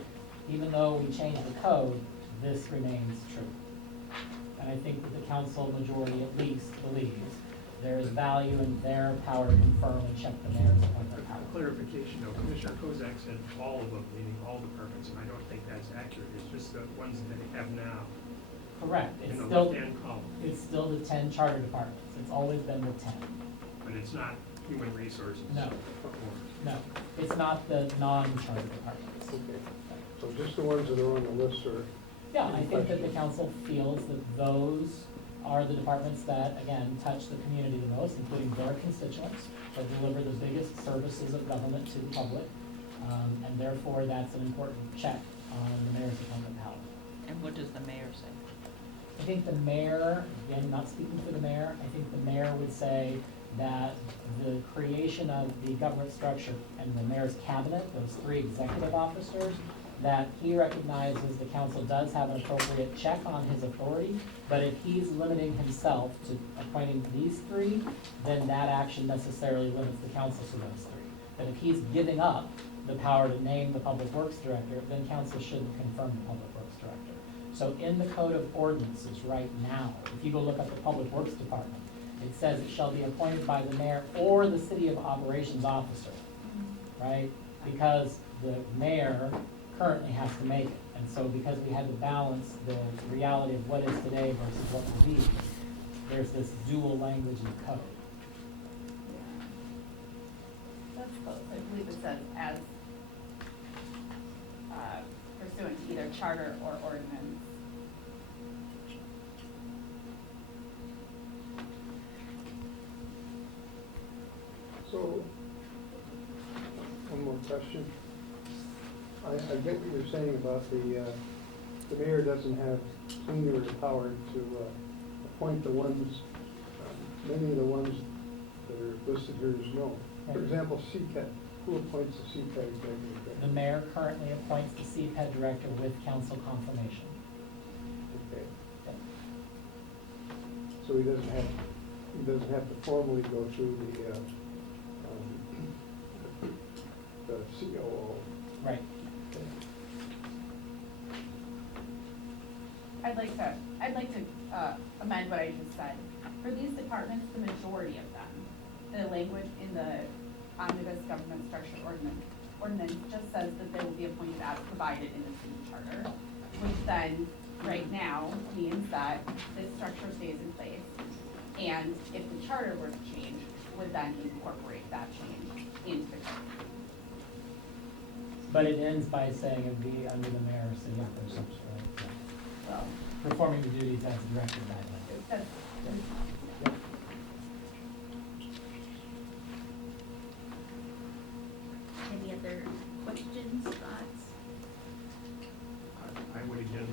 even though we changed the code, this remains true. And I think that the council majority at least believes there is value in their power to confirm and check the mayor's appointment power. Clarification though, Commissioner Kozak said all of them, meaning all departments, and I don't think that's accurate. It's just the ones that they have now Correct, in it's the still, left-hand column. it's still the 10 charter departments, it's always been the 10. But it's not human resources. No. Or- No, it's not the non-charter departments. Okay. So just the ones that are on the list are. Yeah, I think that the council feels that those are the departments that, again, touch the community the most, including their constituents, that deliver the biggest services of government to the public. And therefore, that's an important check on the mayor's appointment power. And what does the mayor say? I think the mayor, again, not speaking for the mayor, I think the mayor would say that the creation of the government structure and the mayor's cabinet, those 3 executive officers, that he recognizes the council does have an appropriate check on his authority, but if he's limiting himself to appointing these 3, then that action necessarily limits the council to those 3. But if he's giving up the power to name the public works director, then council shouldn't confirm the public works director. So in the code of ordinances right now, if you go look up the public works department, it says it shall be appointed by the mayor or the city of operations officer, right? Because the mayor currently has to make it. And so because we had to balance the reality of what is today versus what will be, there's this dual language in the code. That's close, I believe it says as pursuant to either charter or ordinance. So, one more question. I get what you're saying about the mayor doesn't have singular power to appoint the ones, many of the ones that are listed here as no. For example, CPED, who appoints the CPED executive The director? mayor currently appoints the CPED director with council confirmation. Okay. So he doesn't have to formally go through the COO. Right. I'd like to amend what I just said. For these departments, the majority of them, the language in the omnibus government structure ordinance just says that they will be appointed as provided in the city charter, which then, right now, means that this structure stays in place. And if the charter were to change, would then incorporate that change into the code. But it ends by saying it'd be under the mayor or city operations, right? Well, Performing the duties as directed by them. that's, Any other questions, thoughts?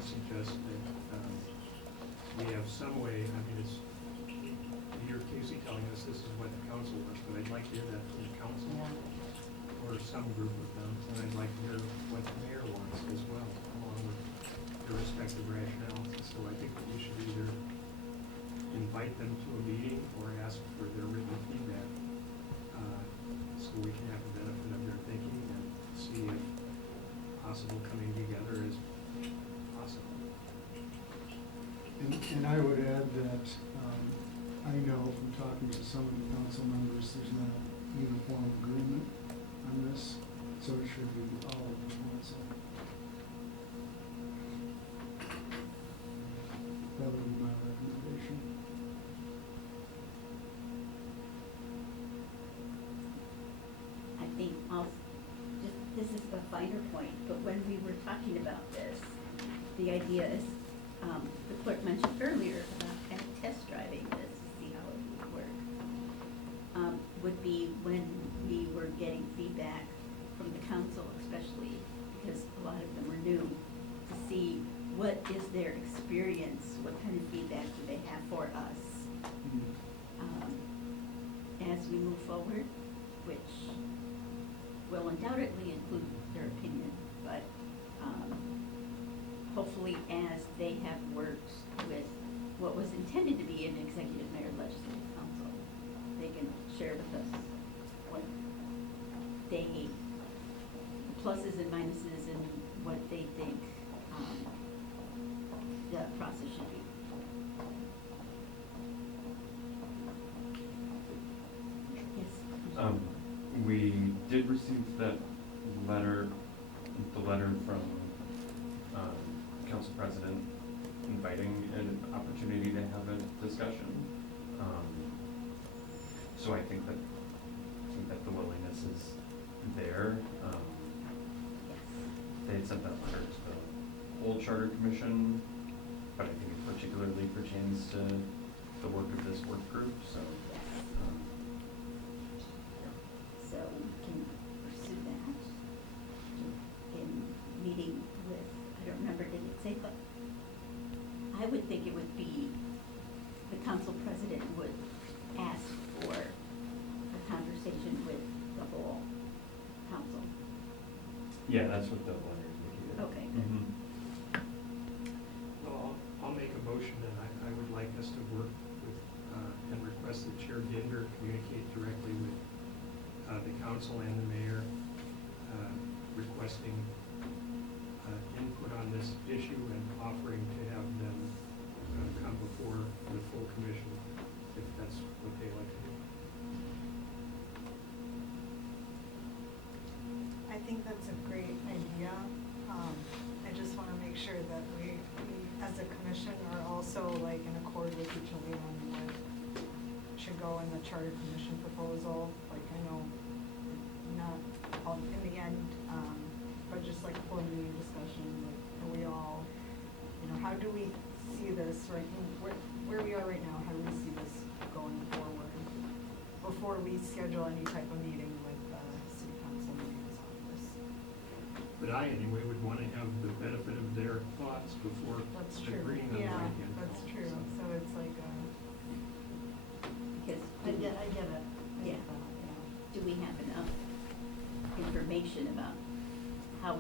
would suggest that we have some way, I mean, it's, you're Casey telling us this is what the council wants, but I'd like to hear that from the council or some group of them, and I'd like to hear what the mayor wants as well, along with their respective rationales. So I think that we should either invite them to a meeting or ask for their written feedback, so we can have the benefit of their thinking and see if possible coming together is possible. And I would add that, I know from talking to some of the council members, there's not a uniform agreement on this, so it should be all of the council. That would be my recommendation. I think also, this is a finer point, but when we were talking about this, the idea is, the clerk mentioned earlier about kind of test driving this to see how it would work, would be when we were getting feedback from the council especially, because a lot of them are new, to see what is their experience, what kind of feedback do they have for us as we move forward, which will undoubtedly include their opinion, but hopefully as they have worked with what was intended to be an executive mayor legislative council, they can share with us what they, pluses and minuses, and what they think the process should be. Yes. We did receive that letter, the letter from council president inviting an opportunity to have a discussion. So I think that the willingness is there. They had sent that letter to the whole charter commission, but I think it particularly pertains to the work of this work group, so. So we can pursue that in meeting with, I don't remember, did it say, but I would think it would be, the council president would ask for a conversation with the whole council. Yeah, that's what the letter indicated. Okay. Mhm. Well, I'll make a motion, and I would like us to work with, and request that Chair Ginder communicate directly with the council and the mayor, requesting input on this issue and offering to have them come before the full commission, if that's what they like to do. I think that's a great idea. I just wanna make sure that we as a commission are also like in accord with each other on what should go in the charter commission proposal. Like, I know, not all in the end, but just like for the discussion, like, are we all, how do we see this right, where we are right now, how do we see this going forward? Before we schedule any type of meeting with city council meetings on this. But I, anyway, would want to have the benefit of their thoughts before That's true, agreeing on the yeah, right hand. that's true, so it's like, Because I get it. Yeah. Do we have enough information about how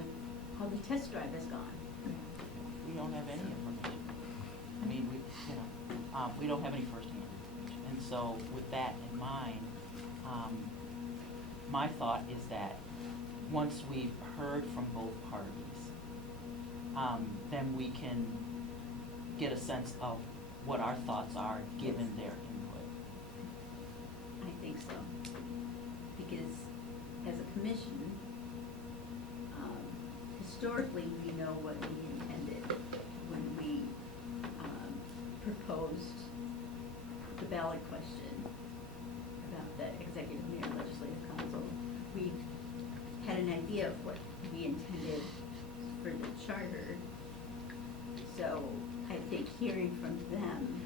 the test drive has gone? We don't have any information. I mean, we don't have any firsthand information. And so with that in mind, my thought is that once we've heard from both parties, then we can get a sense of what our thoughts are, given their input. I think so. Because as a commission, historically, we know what we intended when we proposed the ballot question about the executive mayor legislative council. We had an idea of what we intended for the charter. So I think hearing from them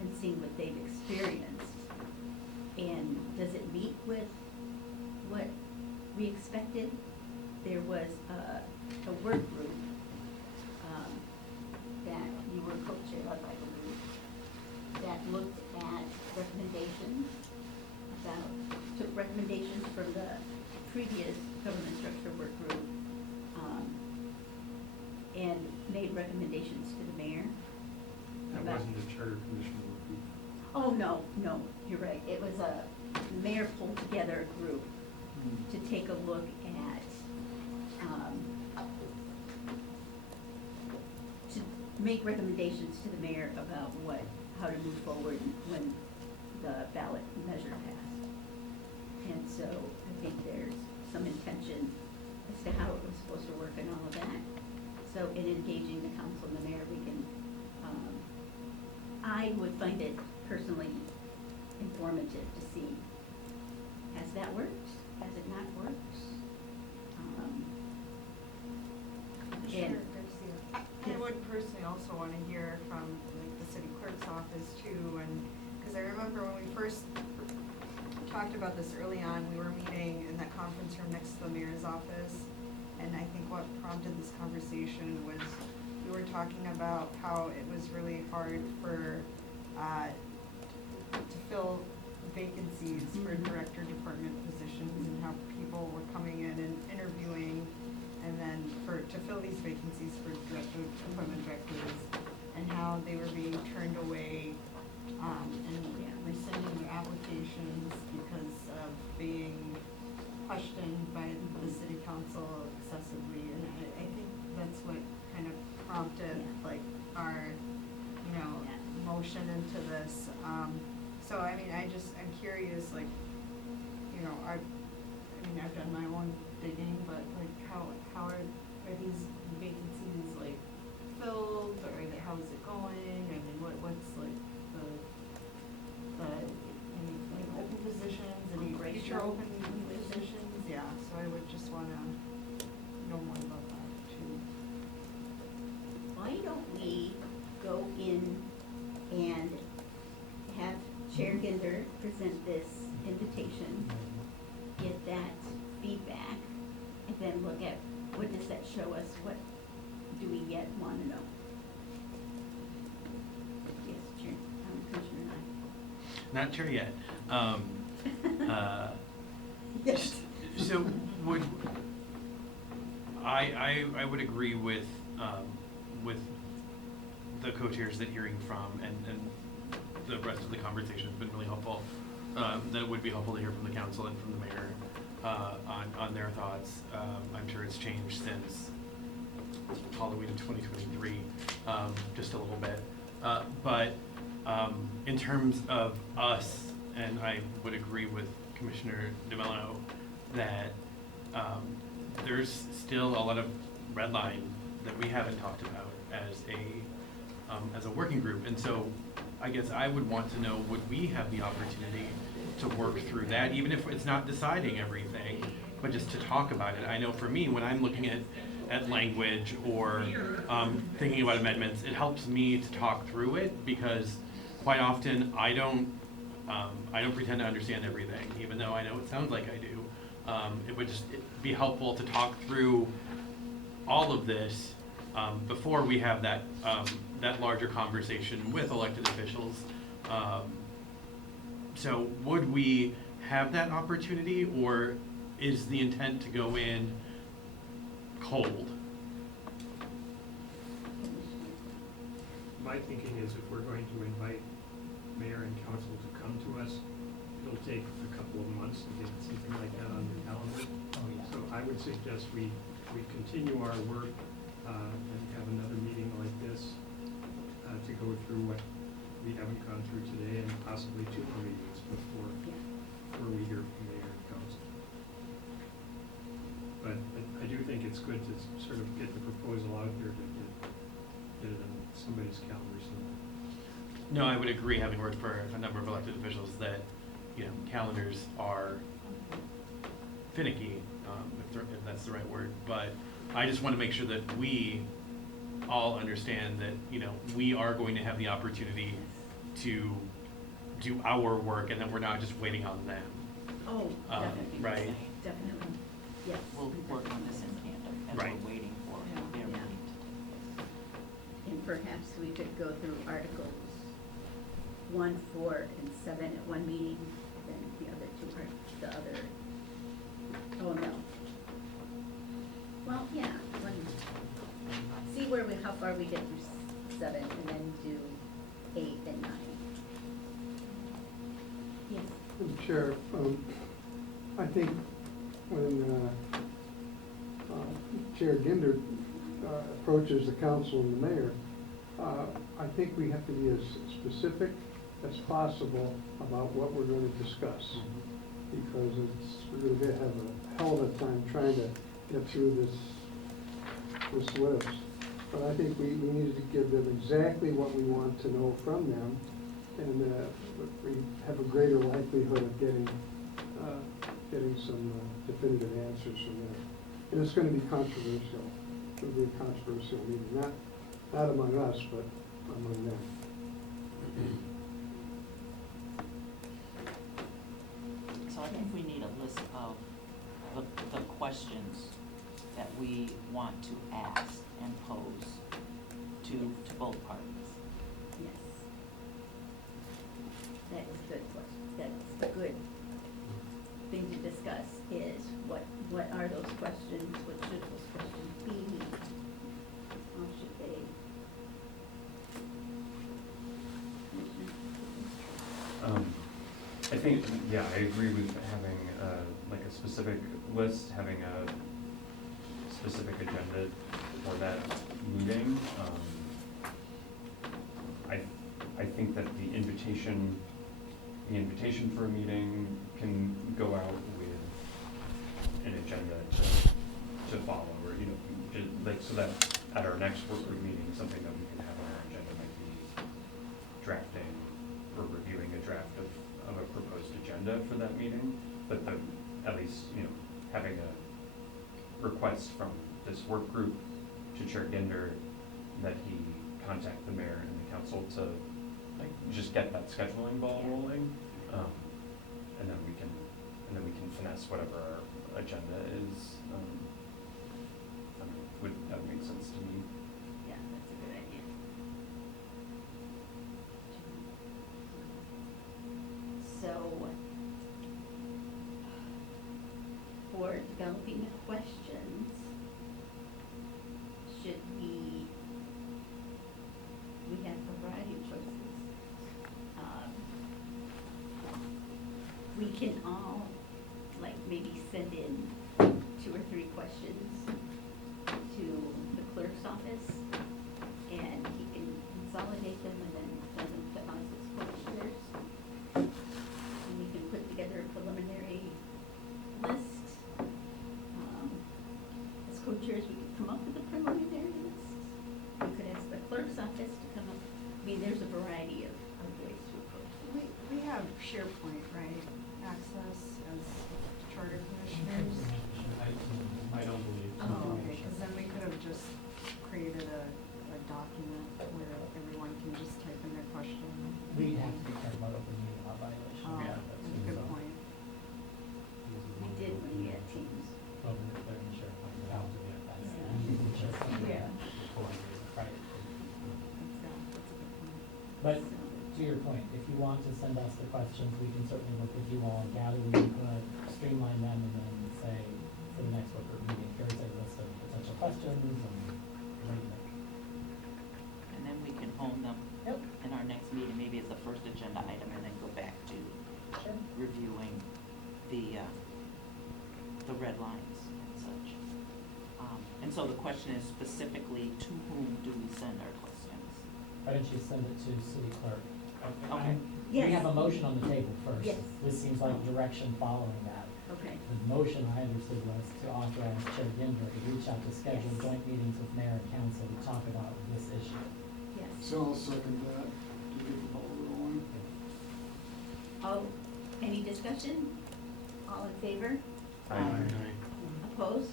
and seeing what they've experienced, and does it meet with what we expected? There was a work group recommendations from the previous government structure work group, and made recommendations to the mayor. That about- wasn't the charter commission work group. Oh, no, you're right. It was a, the mayor pulled together a group to take a look at, to make recommendations to the mayor about how to move forward when the ballot measure passed. And so I think there's some intention as to how it was supposed to work and all of that. So in engaging the council and the mayor, we can, I would find it personally informative to see, has that worked? Has it not worked? Sure, Garcia. I would personally also want to hear from like the city clerk's office too, and, because I remember when we first talked about this early on, we were meeting in that conference room next to the mayor's office, and I think what prompted this conversation was, we were talking about how it was really hard for, to fill vacancies for director department positions, and how people were coming in and interviewing, and then to fill these vacancies for department directors, and how they were being turned away, and rescinding their applications because of being questioned by the city council excessively, and I think that's what kind of prompted, like, our, motion into this. So, I mean, I'm curious, like, I've done my own digging, but like, how are these vacancies like filled, or how is it going? I mean, what's like any like open positions, any future open positions? Yeah, so I would just wanna know more about that too. Why don't we go in and have Chair Ginder present this invitation, get that feedback, and then look at what does that show us, what do we yet want to know? Yes, Chair, Commissioner Nye. Not sure yet. Yes. So would, I would agree with the co-chairs that hearing from, and the rest of the conversation has been really helpful. That it would be helpful to hear from the council and from the mayor on their thoughts. I'm sure it's changed since Halloween of 2023, just a little bit. But in terms of us, and I would agree with Commissioner DeMello that there's still a lot of red line that we haven't talked about as a working group. And so I guess I would want to know, would we have the opportunity to work through that, even if it's not deciding everything, but just to talk about it? I know for me, when I'm looking at language or thinking about amendments, it helps me to talk through it, because quite often I don't pretend to understand everything, even though I know it sounds like I do. It would just be helpful to talk through all of this before we have that larger conversation with elected officials. So would we have that opportunity, or is the intent to go in cold? My thinking is, if we're going to invite mayor and council to come to us, it'll take a couple of months to get something like that on the calendar. Oh, yeah. So I would suggest we continue our work, and have another meeting like this, to go through what we haven't gone through today, and possibly 2 more meetings before we hear from mayor and council. But I do think it's good to sort of get the proposal out there, to get it on somebody's calendar somewhere. No, I would agree, having worked for a number of elected officials, that, calendars are finicky, if that's the right word. But I just want to make sure that we all understand that, we are going to have the opportunity to do our work, and that we're not just waiting on them. Oh, definitely. Right. Definitely, yes. We'll work on this in tandem, and Right. we're waiting for Yeah. their Yeah. meeting. And perhaps we could go through Articles 1, 4, and 7 at one meeting, then the other 2 the other OML. Well, yeah, see how far we get through 7 and then do 8 and 9. Yes. Madam Chair, I think when Chair Ginder approaches the council and the mayor, I think we have to be as specific as possible about what we're going to discuss. Because we're going to have a hell of a time trying to get through this list. But I think we needed to give them exactly what we want to know from them, and we have a greater likelihood of getting some definitive answers from them. And it's going to be controversial. It'll be a controversial meeting, not among us, but among them. So I think we need a list of the questions that we want to ask and pose to both parties. Yes. That is a good question. That's a good thing to discuss is what are those questions? What should those questions be? How should they? I think, yeah, I agree with having like a specific list, having a specific agenda for that meeting. I think that the invitation for a meeting can go out with an agenda to follow, or, you know, just like, so that at our next work group meeting, something that we can have on our agenda might be drafting or reviewing a draft of a proposed agenda for that meeting, but at least, you know, having a request from this work group to Chair Ginder that he contact the mayor and the council to like just get that scheduling ball rolling, and then we can finesse whatever our agenda is. I mean, that would make sense to me. Yeah, that's a good idea. So, for developing the questions, should we have a variety of choices. We can all, like, maybe send in 2 or 3 questions to the clerk's office, and he can consolidate them and then send them to us as co-chairs. And we can put together a preliminary list. As co-chairs, we could come up with a preliminary list. We could ask the clerk's office to come up. I mean, there's a variety of ways to approach it. We have SharePoint, right, access as charter commissioners? I don't believe. Oh, okay, because then we could have just created a document where everyone can just type in their question. We'd have to be careful about open meeting law violation. Oh, Yeah, that's a good point. We did when we had teams. Well, they're in SharePoint, they have to be at that. Yeah. Right. That's a good point. But to your point, if you want to send us the questions, we can certainly work with you all, gather the input, streamline them, and then say, for the next work group meeting, here's a list of potential questions and regular. And then we can hone them Yep. in our next meeting, maybe as the first agenda item, and then go back to Sure. reviewing the red lines and such. And so the question is specifically, to whom do we send our questions? Why don't you send it to city clerk? Okay. We Yes. have a motion on the table first. Yes. This seems like direction following that. Okay. The motion I understood was to authorize Chair Ginder to reach out to schedule Yes. joint meetings with mayor and council to talk about this issue. Yes. So I'll second that to get the ball rolling. Oh, any discussion? All in favor? Aye. Opposed?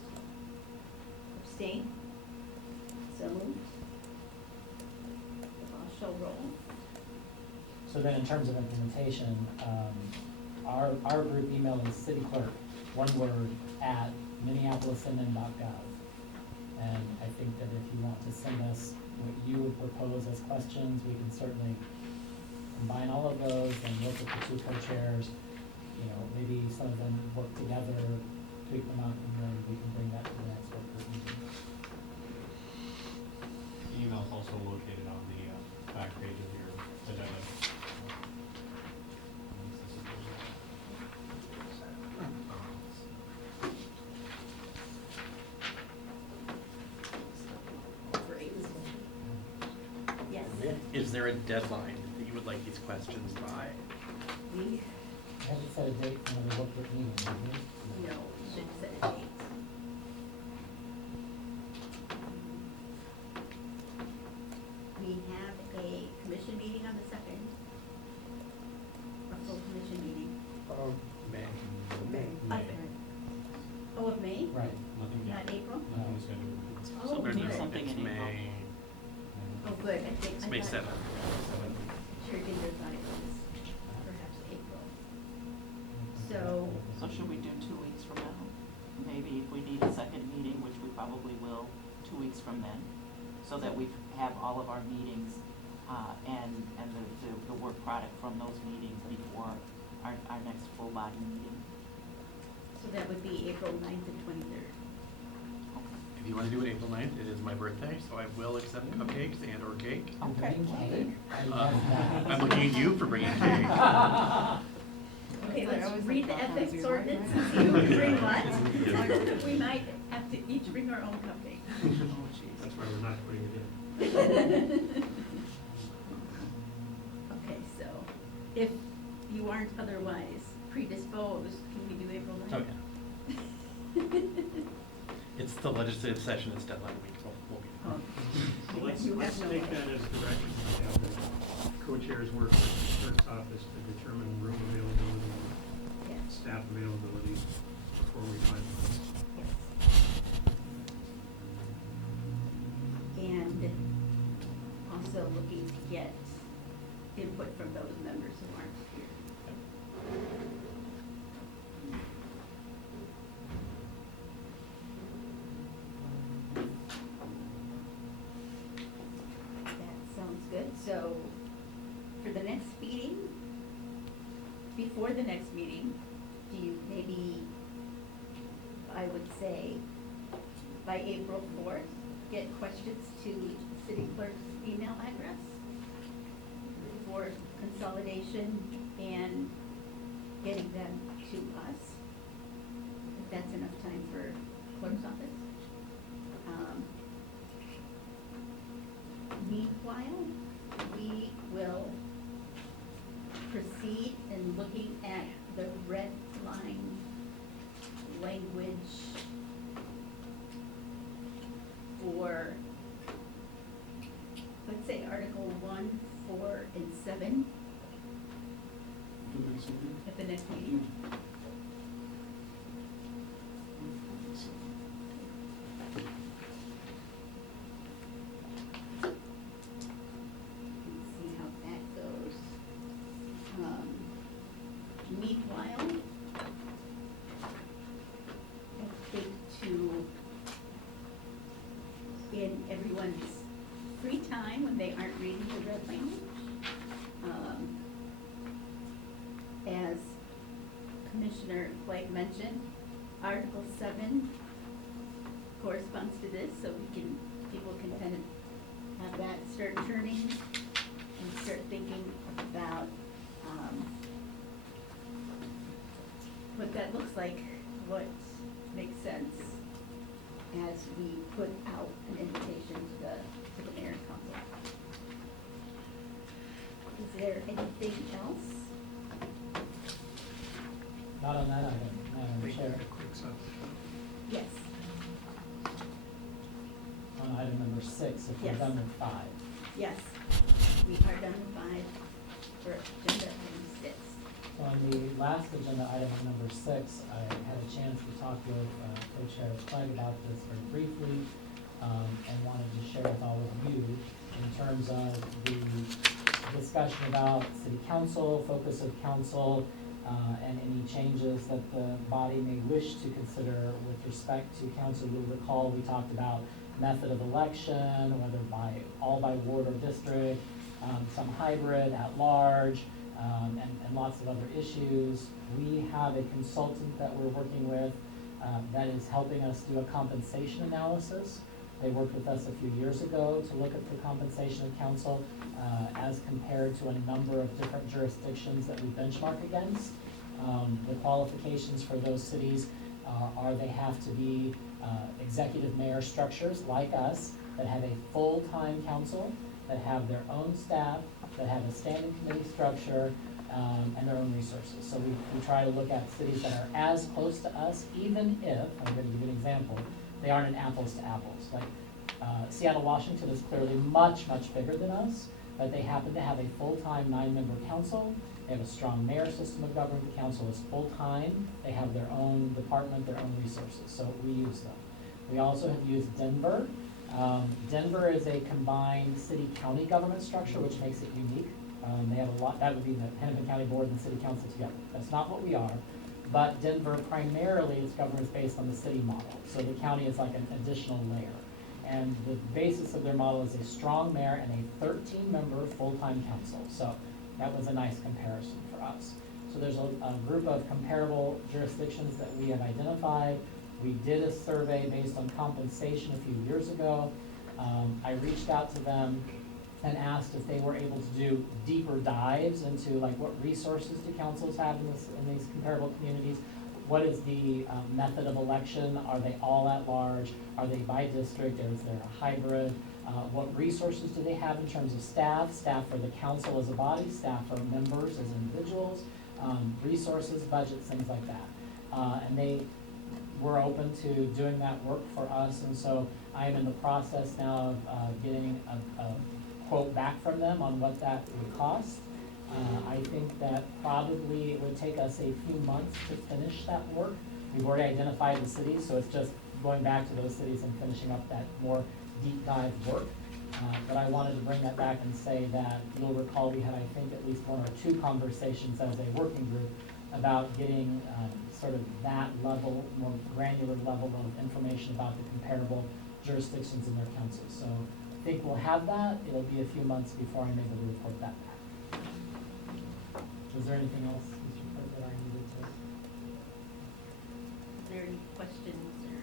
Abstain? So moved. The ball shall roll. So then in terms of implementation, our group email is city clerk, one word, at minneapolismn.gov. And I think that if you want to send us what you would propose as questions, we can certainly combine all of those and work with the 2 co-chairs. you know, maybe some of them work together, tweak them out, and then we can bring that to the next work group meeting. The email's also located on the back page of your agenda. Yes, Is there a deadline that you would like these questions by? we, I haven't set a date for another work group meeting, have we? no, should set a date. We have a commission meeting on the second. A full commission meeting. May. May. Oh, of May? Right. Nothing yet. Not April? Nothing is scheduled. Oh, So we're doing good. something It's in April. May, Oh, good, I think. it's I May thought- 7th. Sure did, thought it was perhaps April. So, So should we do 2 weeks from now? Maybe if we need a second meeting, which we probably will, 2 weeks from then, so that we have all of our meetings, and the work product from those meetings before our next full body meeting. so that would be April 9th and 23rd. If you want to do it April 9th, it is my birthday, so I will accept cupcakes and or cake. You're Okay. bringing cake? I love that. I'm looking at you for bringing cake. Okay, I let's always read think the that ethics was ordinance right, and see who can bring Yeah. what. We might have to each bring our own cupcake. That's why we're not putting it in. Okay, so if you aren't otherwise predisposed, can we do April 9th? Okay. It's the legislative session, it's deadline week, so we'll be. Oh, So let's you have no take way. that as direction to have the co-chairs work with the clerk's office to determine room availability, Yes, staff availability before we finalize. yes. And also looking to get input from those members who aren't here. That sounds good. So for the next meeting, before the next meeting, do you maybe, I would say, by April 4th, get questions to the city clerk's email address for consolidation and getting them to us? If that's enough time for clerk's office. Meanwhile, we will proceed in looking at the red line language for, let's say, Article 1, 4, and 7 The next meeting? at the next meeting. See how that goes. Meanwhile, I think to, in everyone's free time when they aren't reading the red language, as Commissioner Clegg mentioned, Article 7 corresponds to this, so people can kind of have that start turning and start thinking about, what that looks like, what makes sense as we put out an invitation to the mayor's council. Is there anything else? Not on that item, Madam Chair. Quick sub. Yes, On item number 6, if we're Yes. done with 5. yes, we are done with 5 for agenda item 6. So on the last agenda item, on number 6, I had a chance to talk with Co-Chair Clegg about this very briefly, and wanted to share with all of you in terms of the discussion about city council, focus of council, and any changes that the body may wish to consider with respect to council. You'll recall we talked about method of election, whether all by ward or district, some hybrid at large, and lots of other issues. We have a consultant that we're working with that is helping us do a compensation analysis. They worked with us a few years ago to look at the compensation of council as compared to a number of different jurisdictions that we benchmark against. The qualifications for those cities are they have to be executive mayor structures like us that have a full-time council, that have their own staff, that have a standing committee structure, and their own resources. So we try to look at cities that are as close to us, even if, I'm going to give you an example, they aren't an apples to apples. Like Seattle, Washington is clearly much, much bigger than us, but they happen to have a full-time 9-member council. They have a strong mayor system of government. The council is full-time. They have their own department, their own resources, so we use them. We also have used Denver. Denver is a combined city-county government structure, which makes it unique. They have a lot, that would be the Hennepin County Board and the City Council together. That's not what we are. But Denver, primarily, its government is based on the city model. So the county is like an additional layer. And the basis of their model is a strong mayor and a 13-member full-time council. So that was a nice comparison for us. So there's a group of comparable jurisdictions that we have identified. We did a survey based on compensation a few years ago. I reached out to them and asked if they were able to do deeper dives into like what resources do councils have in these comparable communities. What is the method of election? Are they all at large? Are they by district? Is there a hybrid? What resources do they have in terms of staff? Staff for the council as a body, staff for members as individuals, resources, budgets, things like that. And they were open to doing that work for us. And so I am in the process now of getting a quote back from them on what that would cost. I think that probably it would take us a few months to finish that work. We've already identified the cities, so it's just going back to those cities and finishing up that more deep dive work. But I wanted to bring that back and say that you'll recall we had, I think, at least 1 or 2 conversations as a working group about getting sort of that level, more granular level of information about the comparable jurisdictions in their councils. So I think we'll have that. It'll be a few months before I'm able to report that back. Was there anything else, Mr. President, that I needed to? Is there any questions or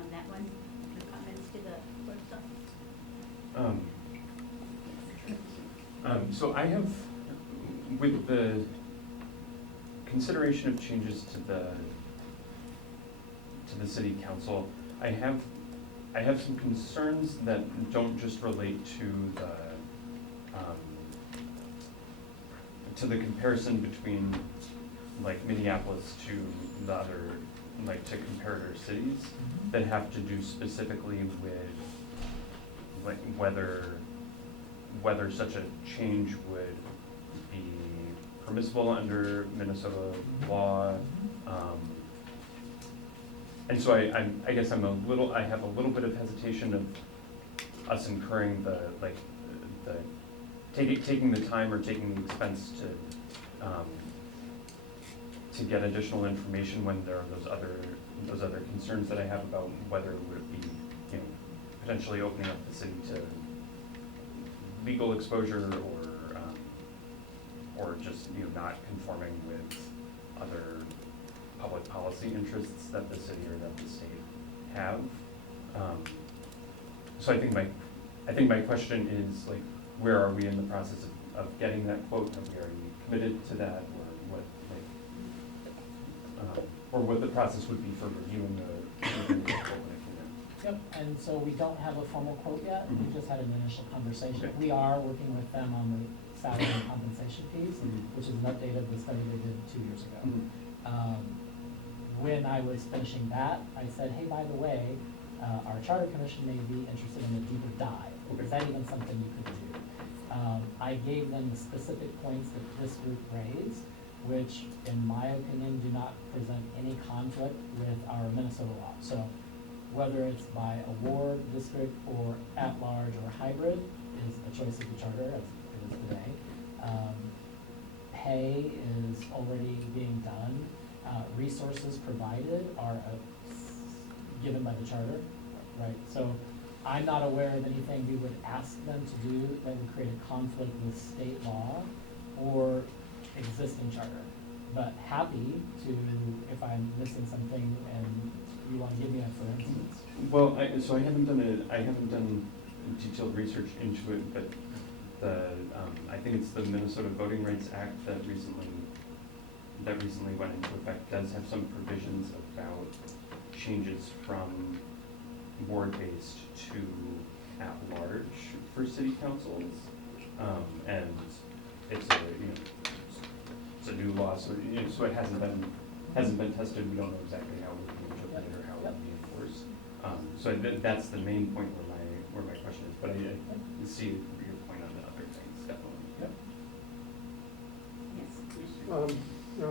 on that one, or comments to the clerk's office? So I have, with the consideration of changes to the city council, I have some concerns that don't just relate to the comparison between like Minneapolis to the other, like to comparator cities, that have to do specifically with like whether such a change would be permissible under Minnesota law. And so I guess I have a little bit of hesitation of us incurring taking the time or taking the expense to get additional information when there are those other concerns that I have about whether it would be, potentially opening up the city to legal exposure or just, not conforming with other public policy interests that the city or that the state have. So I think my question is like, where are we in the process of getting that quote? Have we already committed to that, or what the process would be for reviewing the quote when it came in? Yep, and so we don't have a formal quote yet. We Mhm. just had an initial conversation. Okay. We are working with them on the salary and compensation piece, Mhm. which is an update of the study they did 2 years ago. Mhm. When I was finishing that, I said, hey, by the way, our charter commission may be interested in a deeper dive. Is that even something you could do? I gave them the specific points that this group raised, which in my opinion do not present any conflict with our Minnesota law. So whether it's by award, district, or at-large or hybrid is a choice of the charter as it is today. Pay is already being done. Resources provided are given by the charter, right? So I'm not aware of anything we would ask them to do that would create a conflict with state law or existing charter. But happy to, if I'm missing something and you wanna give me a for instance. Well, I haven't done detailed research into it, but I think it's the Minnesota Voting Rights Act that recently went into effect, does have some provisions about changes from ward-based to at-large for city councils. And it's a new law, so, so it hasn't been tested, we don't know exactly how it would be interpreted or how it would be enforced. So that's the main point where my question is, but I see your point on the other things, definitely. Yep. Yes, Commissioner. No,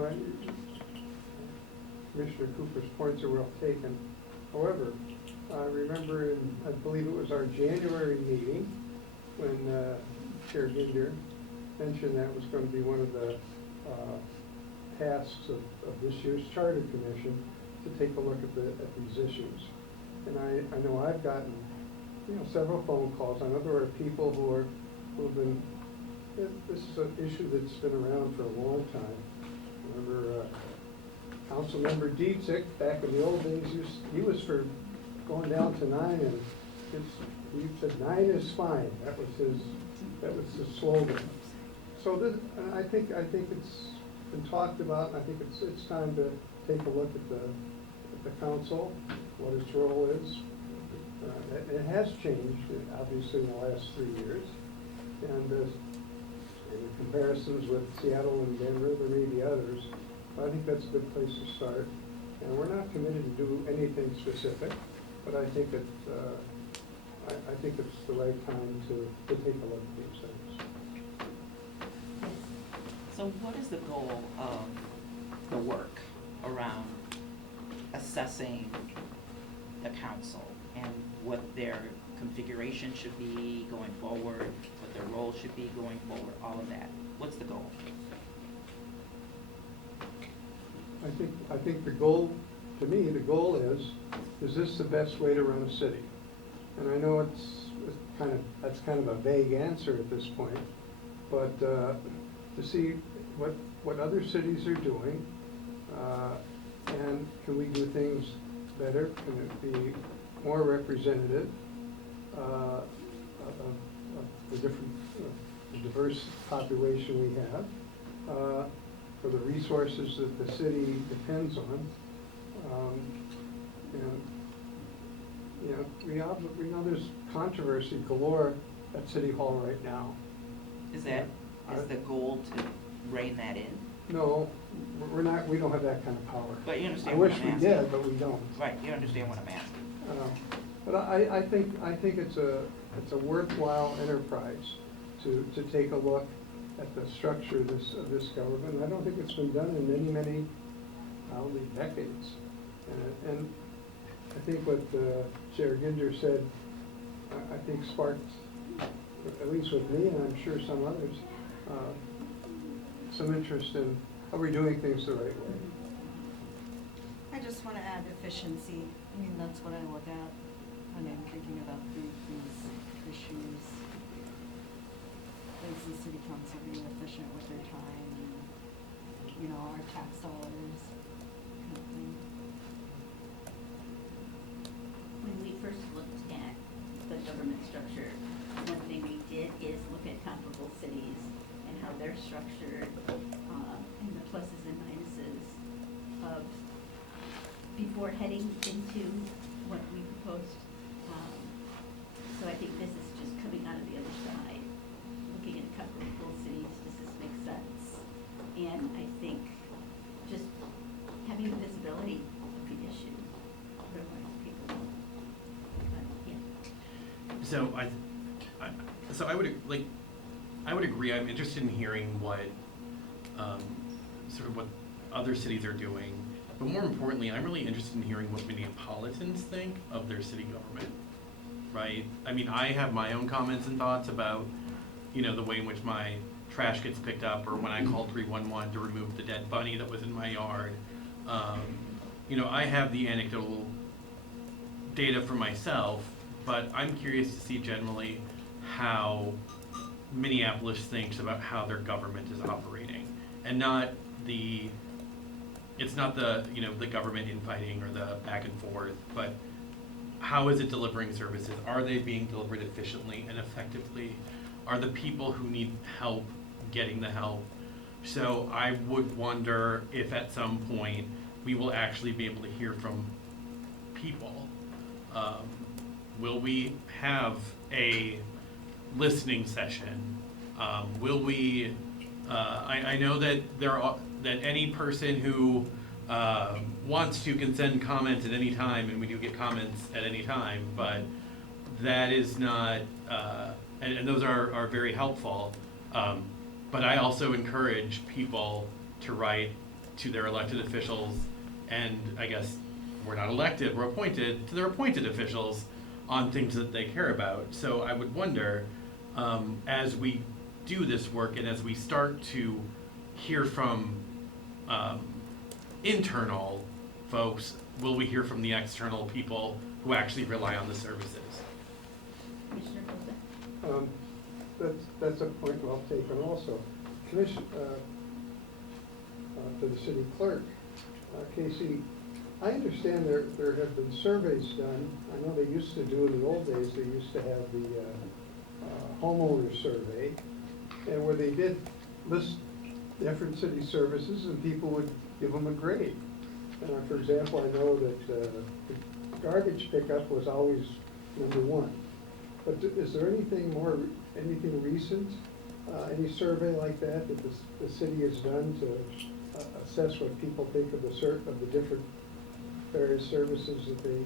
Commissioner Cooper's points are well taken. However, I remember I believe it was our January meeting, when Chair Ginder mentioned that was going to be one of the tasks of this year's Charter Commission, to take a look at these issues. And I know I've gotten, several phone calls. I know there are people who have been, this is an issue that's been around for a long time. Remember, Councilmember Dietzig, back in the old days, he was for going down to 9, and he said 9 is fine. That was his slogan. So I think it's been talked about, and I think it's time to take a look at the council, what its role is. It has changed, obviously, in the last 3 years. And in comparisons with Seattle and Denver, there may be others. I think that's a good place to start. And we're not committed to do anything specific, but I think it's the right time to take a look at these things. So what is the goal of the work around assessing the council and what their configuration should be going forward, what their role should be going forward, all of that? What's the goal? I think the goal, to me, the goal is this the best way to run a city? And I know that's kind of a vague answer at this point, but to see what other cities are doing, and can we do things better? Can it be more representative of the diverse population we have, for the resources that the city depends on? And we know there's controversy galore at City Hall right now. Is the goal to rein that in? No, we don't have that kind of power. But you I understand what wish I'm we asking. did, but we don't. Right, you understand what I'm asking. But I think it's a worthwhile enterprise to take a look at the structure of this government. I don't think it's been done in many probably decades. And I think what Chair Ginder said, I think sparked, at least with me, and I'm sure some others, some interest in, are we doing things the right way? I just want to add efficiency. I mean, that's what I look at when I'm thinking about these issues. Is the city council being efficient with their time and, our tax dollars kind of thing. When we first looked at the government structure, one thing we did is look at comparable cities and how they're structured, and the pluses and minuses of, before heading into what we proposed. So I think this is just coming out of the other side, looking at comparable cities, does this make sense? And I think just having visibility of the issue, otherwise people won't. But, yeah. So I would agree. I'm interested in hearing what sort of what other cities are doing, but more importantly, I'm really interested in hearing what Minneapolisans think of their city government. Right? I mean, I have my own comments and thoughts about, the way in which my trash gets picked up, or when I called 311 to remove the dead bunny that was in my yard. I have the anecdotal data for myself, but I'm curious to see generally how Minneapolis thinks about how their government is operating. and not the, it's not the, you know, the government infighting or the back and forth, but how is it delivering services? Are they being delivered efficiently and effectively? Are the people who need help getting the help? So I would wonder if at some point we will actually be able to hear from people. Will we have a listening session? Will we, I know that that any person who wants to can send comments at any time, and we do get comments at any time, but that is not, and those are very helpful. But I also encourage people to write to their elected officials, and I guess we're not elected, we're appointed, to their appointed officials on things that they care about. So I would wonder, as we do this work and as we start to hear from internal folks, will we hear from the external people who actually rely on the services? Commissioner Bozak? That's a point well taken also. Commission, to the city clerk, Casey, I understand there have been surveys done. I know they used to do in the old days, they used to have the homeowner survey, and where they did list different city services and people would give them a grade. For example, I know that the garbage pickup was always #1. But is there anything recent, any survey like that the city has done to assess what people think of the different various services that the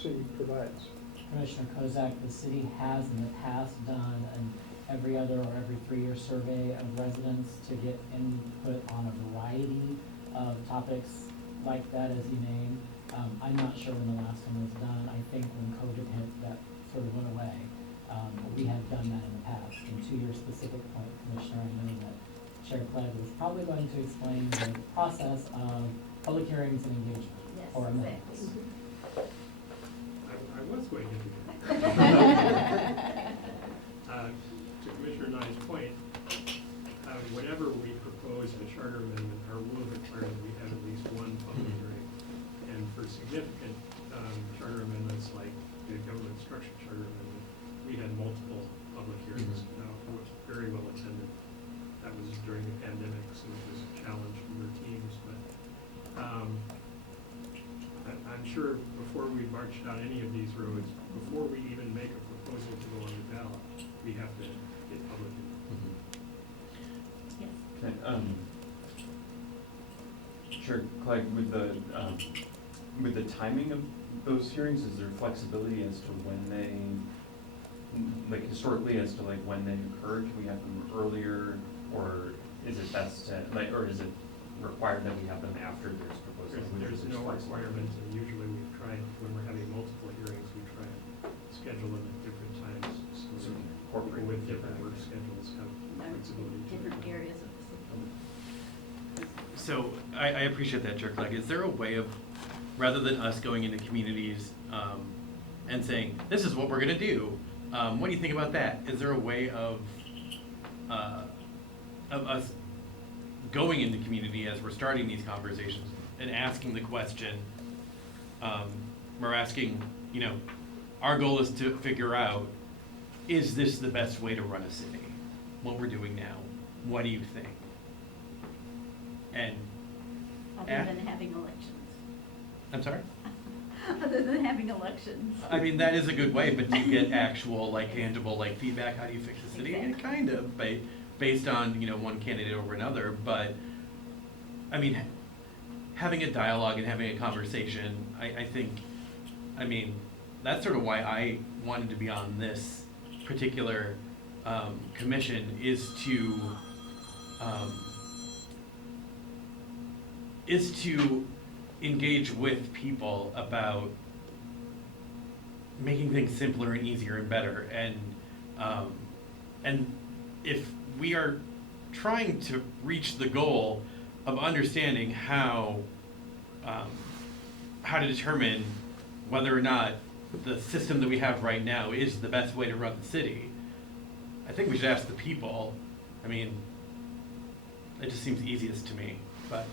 city provides? Commissioner Kozak, the city has in the past done an every other or every 3-year survey of residents to get input on a variety of topics like that, as you named. I'm not sure when the last one was done. I think when COVID hit, that sort of went away. But we have done that in the past. And to your specific point, Commissioner, I know that Chair Clegg was probably going to explain the process of public hearings and engagement. Yes, or amendments. exactly. I was going to do that. To Commissioner Nye's point, whenever we propose a charter amendment, our rules require that we have at least one public hearing. And for significant charter amendments like the government structure charter amendment, we had multiple public hearings. It was very well attended. That was during the pandemic, so it was a challenge for your teams. But I'm sure before we march down any of these roads, before we even make a proposal to go on the ballot, we have to get public input. Yes. Okay, sure, Clegg, with the timing of those hearings, is there flexibility as to when they, like historically, as to like when they occur? Can we have them earlier, or is it best to, or is it required that we have them after there's proposal? There's no requirement, and usually we've tried, when we're having multiple hearings, we try to schedule them at different times, so So that incorporate people with the different feedback. work schedules have flexibility. to Different respond. areas of the city. So I appreciate that, Chair Clegg. Is there a way of, rather than us going into communities and saying, this is what we're gonna do, what do you think about that? Is there a way of us going into community as we're starting these conversations and asking the question, we're asking, you know, our goal is to figure out, is this the best way to run a city? What we're doing now, what do you think? And Other than having elections. I'm sorry? Other than having elections. I mean, that is a good way, but do you get actual, like, tangible, like, feedback? How do you fix the city? Exactly. Kind of, based on, you know, one candidate over another, but, I mean, having a dialogue and having a conversation, I think, I mean, that's sort of why I wanted to be on this particular commission, is to engage with people about making things simpler and easier and better. And if we are trying to reach the goal of understanding how to determine whether or not the system that we have right now is the best way to run the city, I think we should ask the people. I mean, It just seems easiest to me, but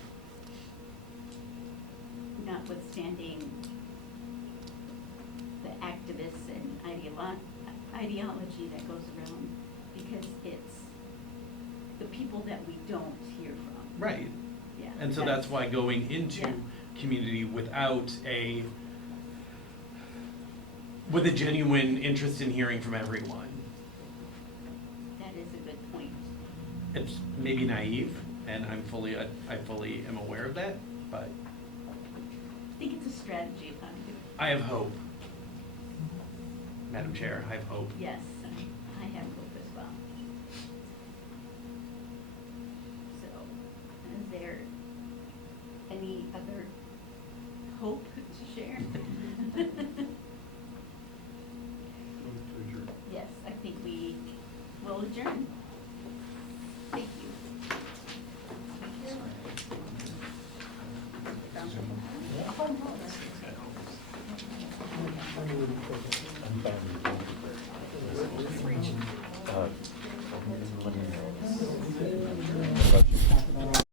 Notwithstanding the activists and ideology that goes around, because it's the people that we don't hear from. right. Yeah. And so that's why going into Yeah. community with a genuine interest in hearing from everyone. That is a good point. It's maybe naive, and I fully am aware of that, but I think it's a strategy of how to do it. I have hope. Madam Chair, I have hope. Yes, I have hope as well. So, is there any other hope to share? Yes, I think we will adjourn. Thank you. Yeah. Oh, no, that's- I'm fine with it.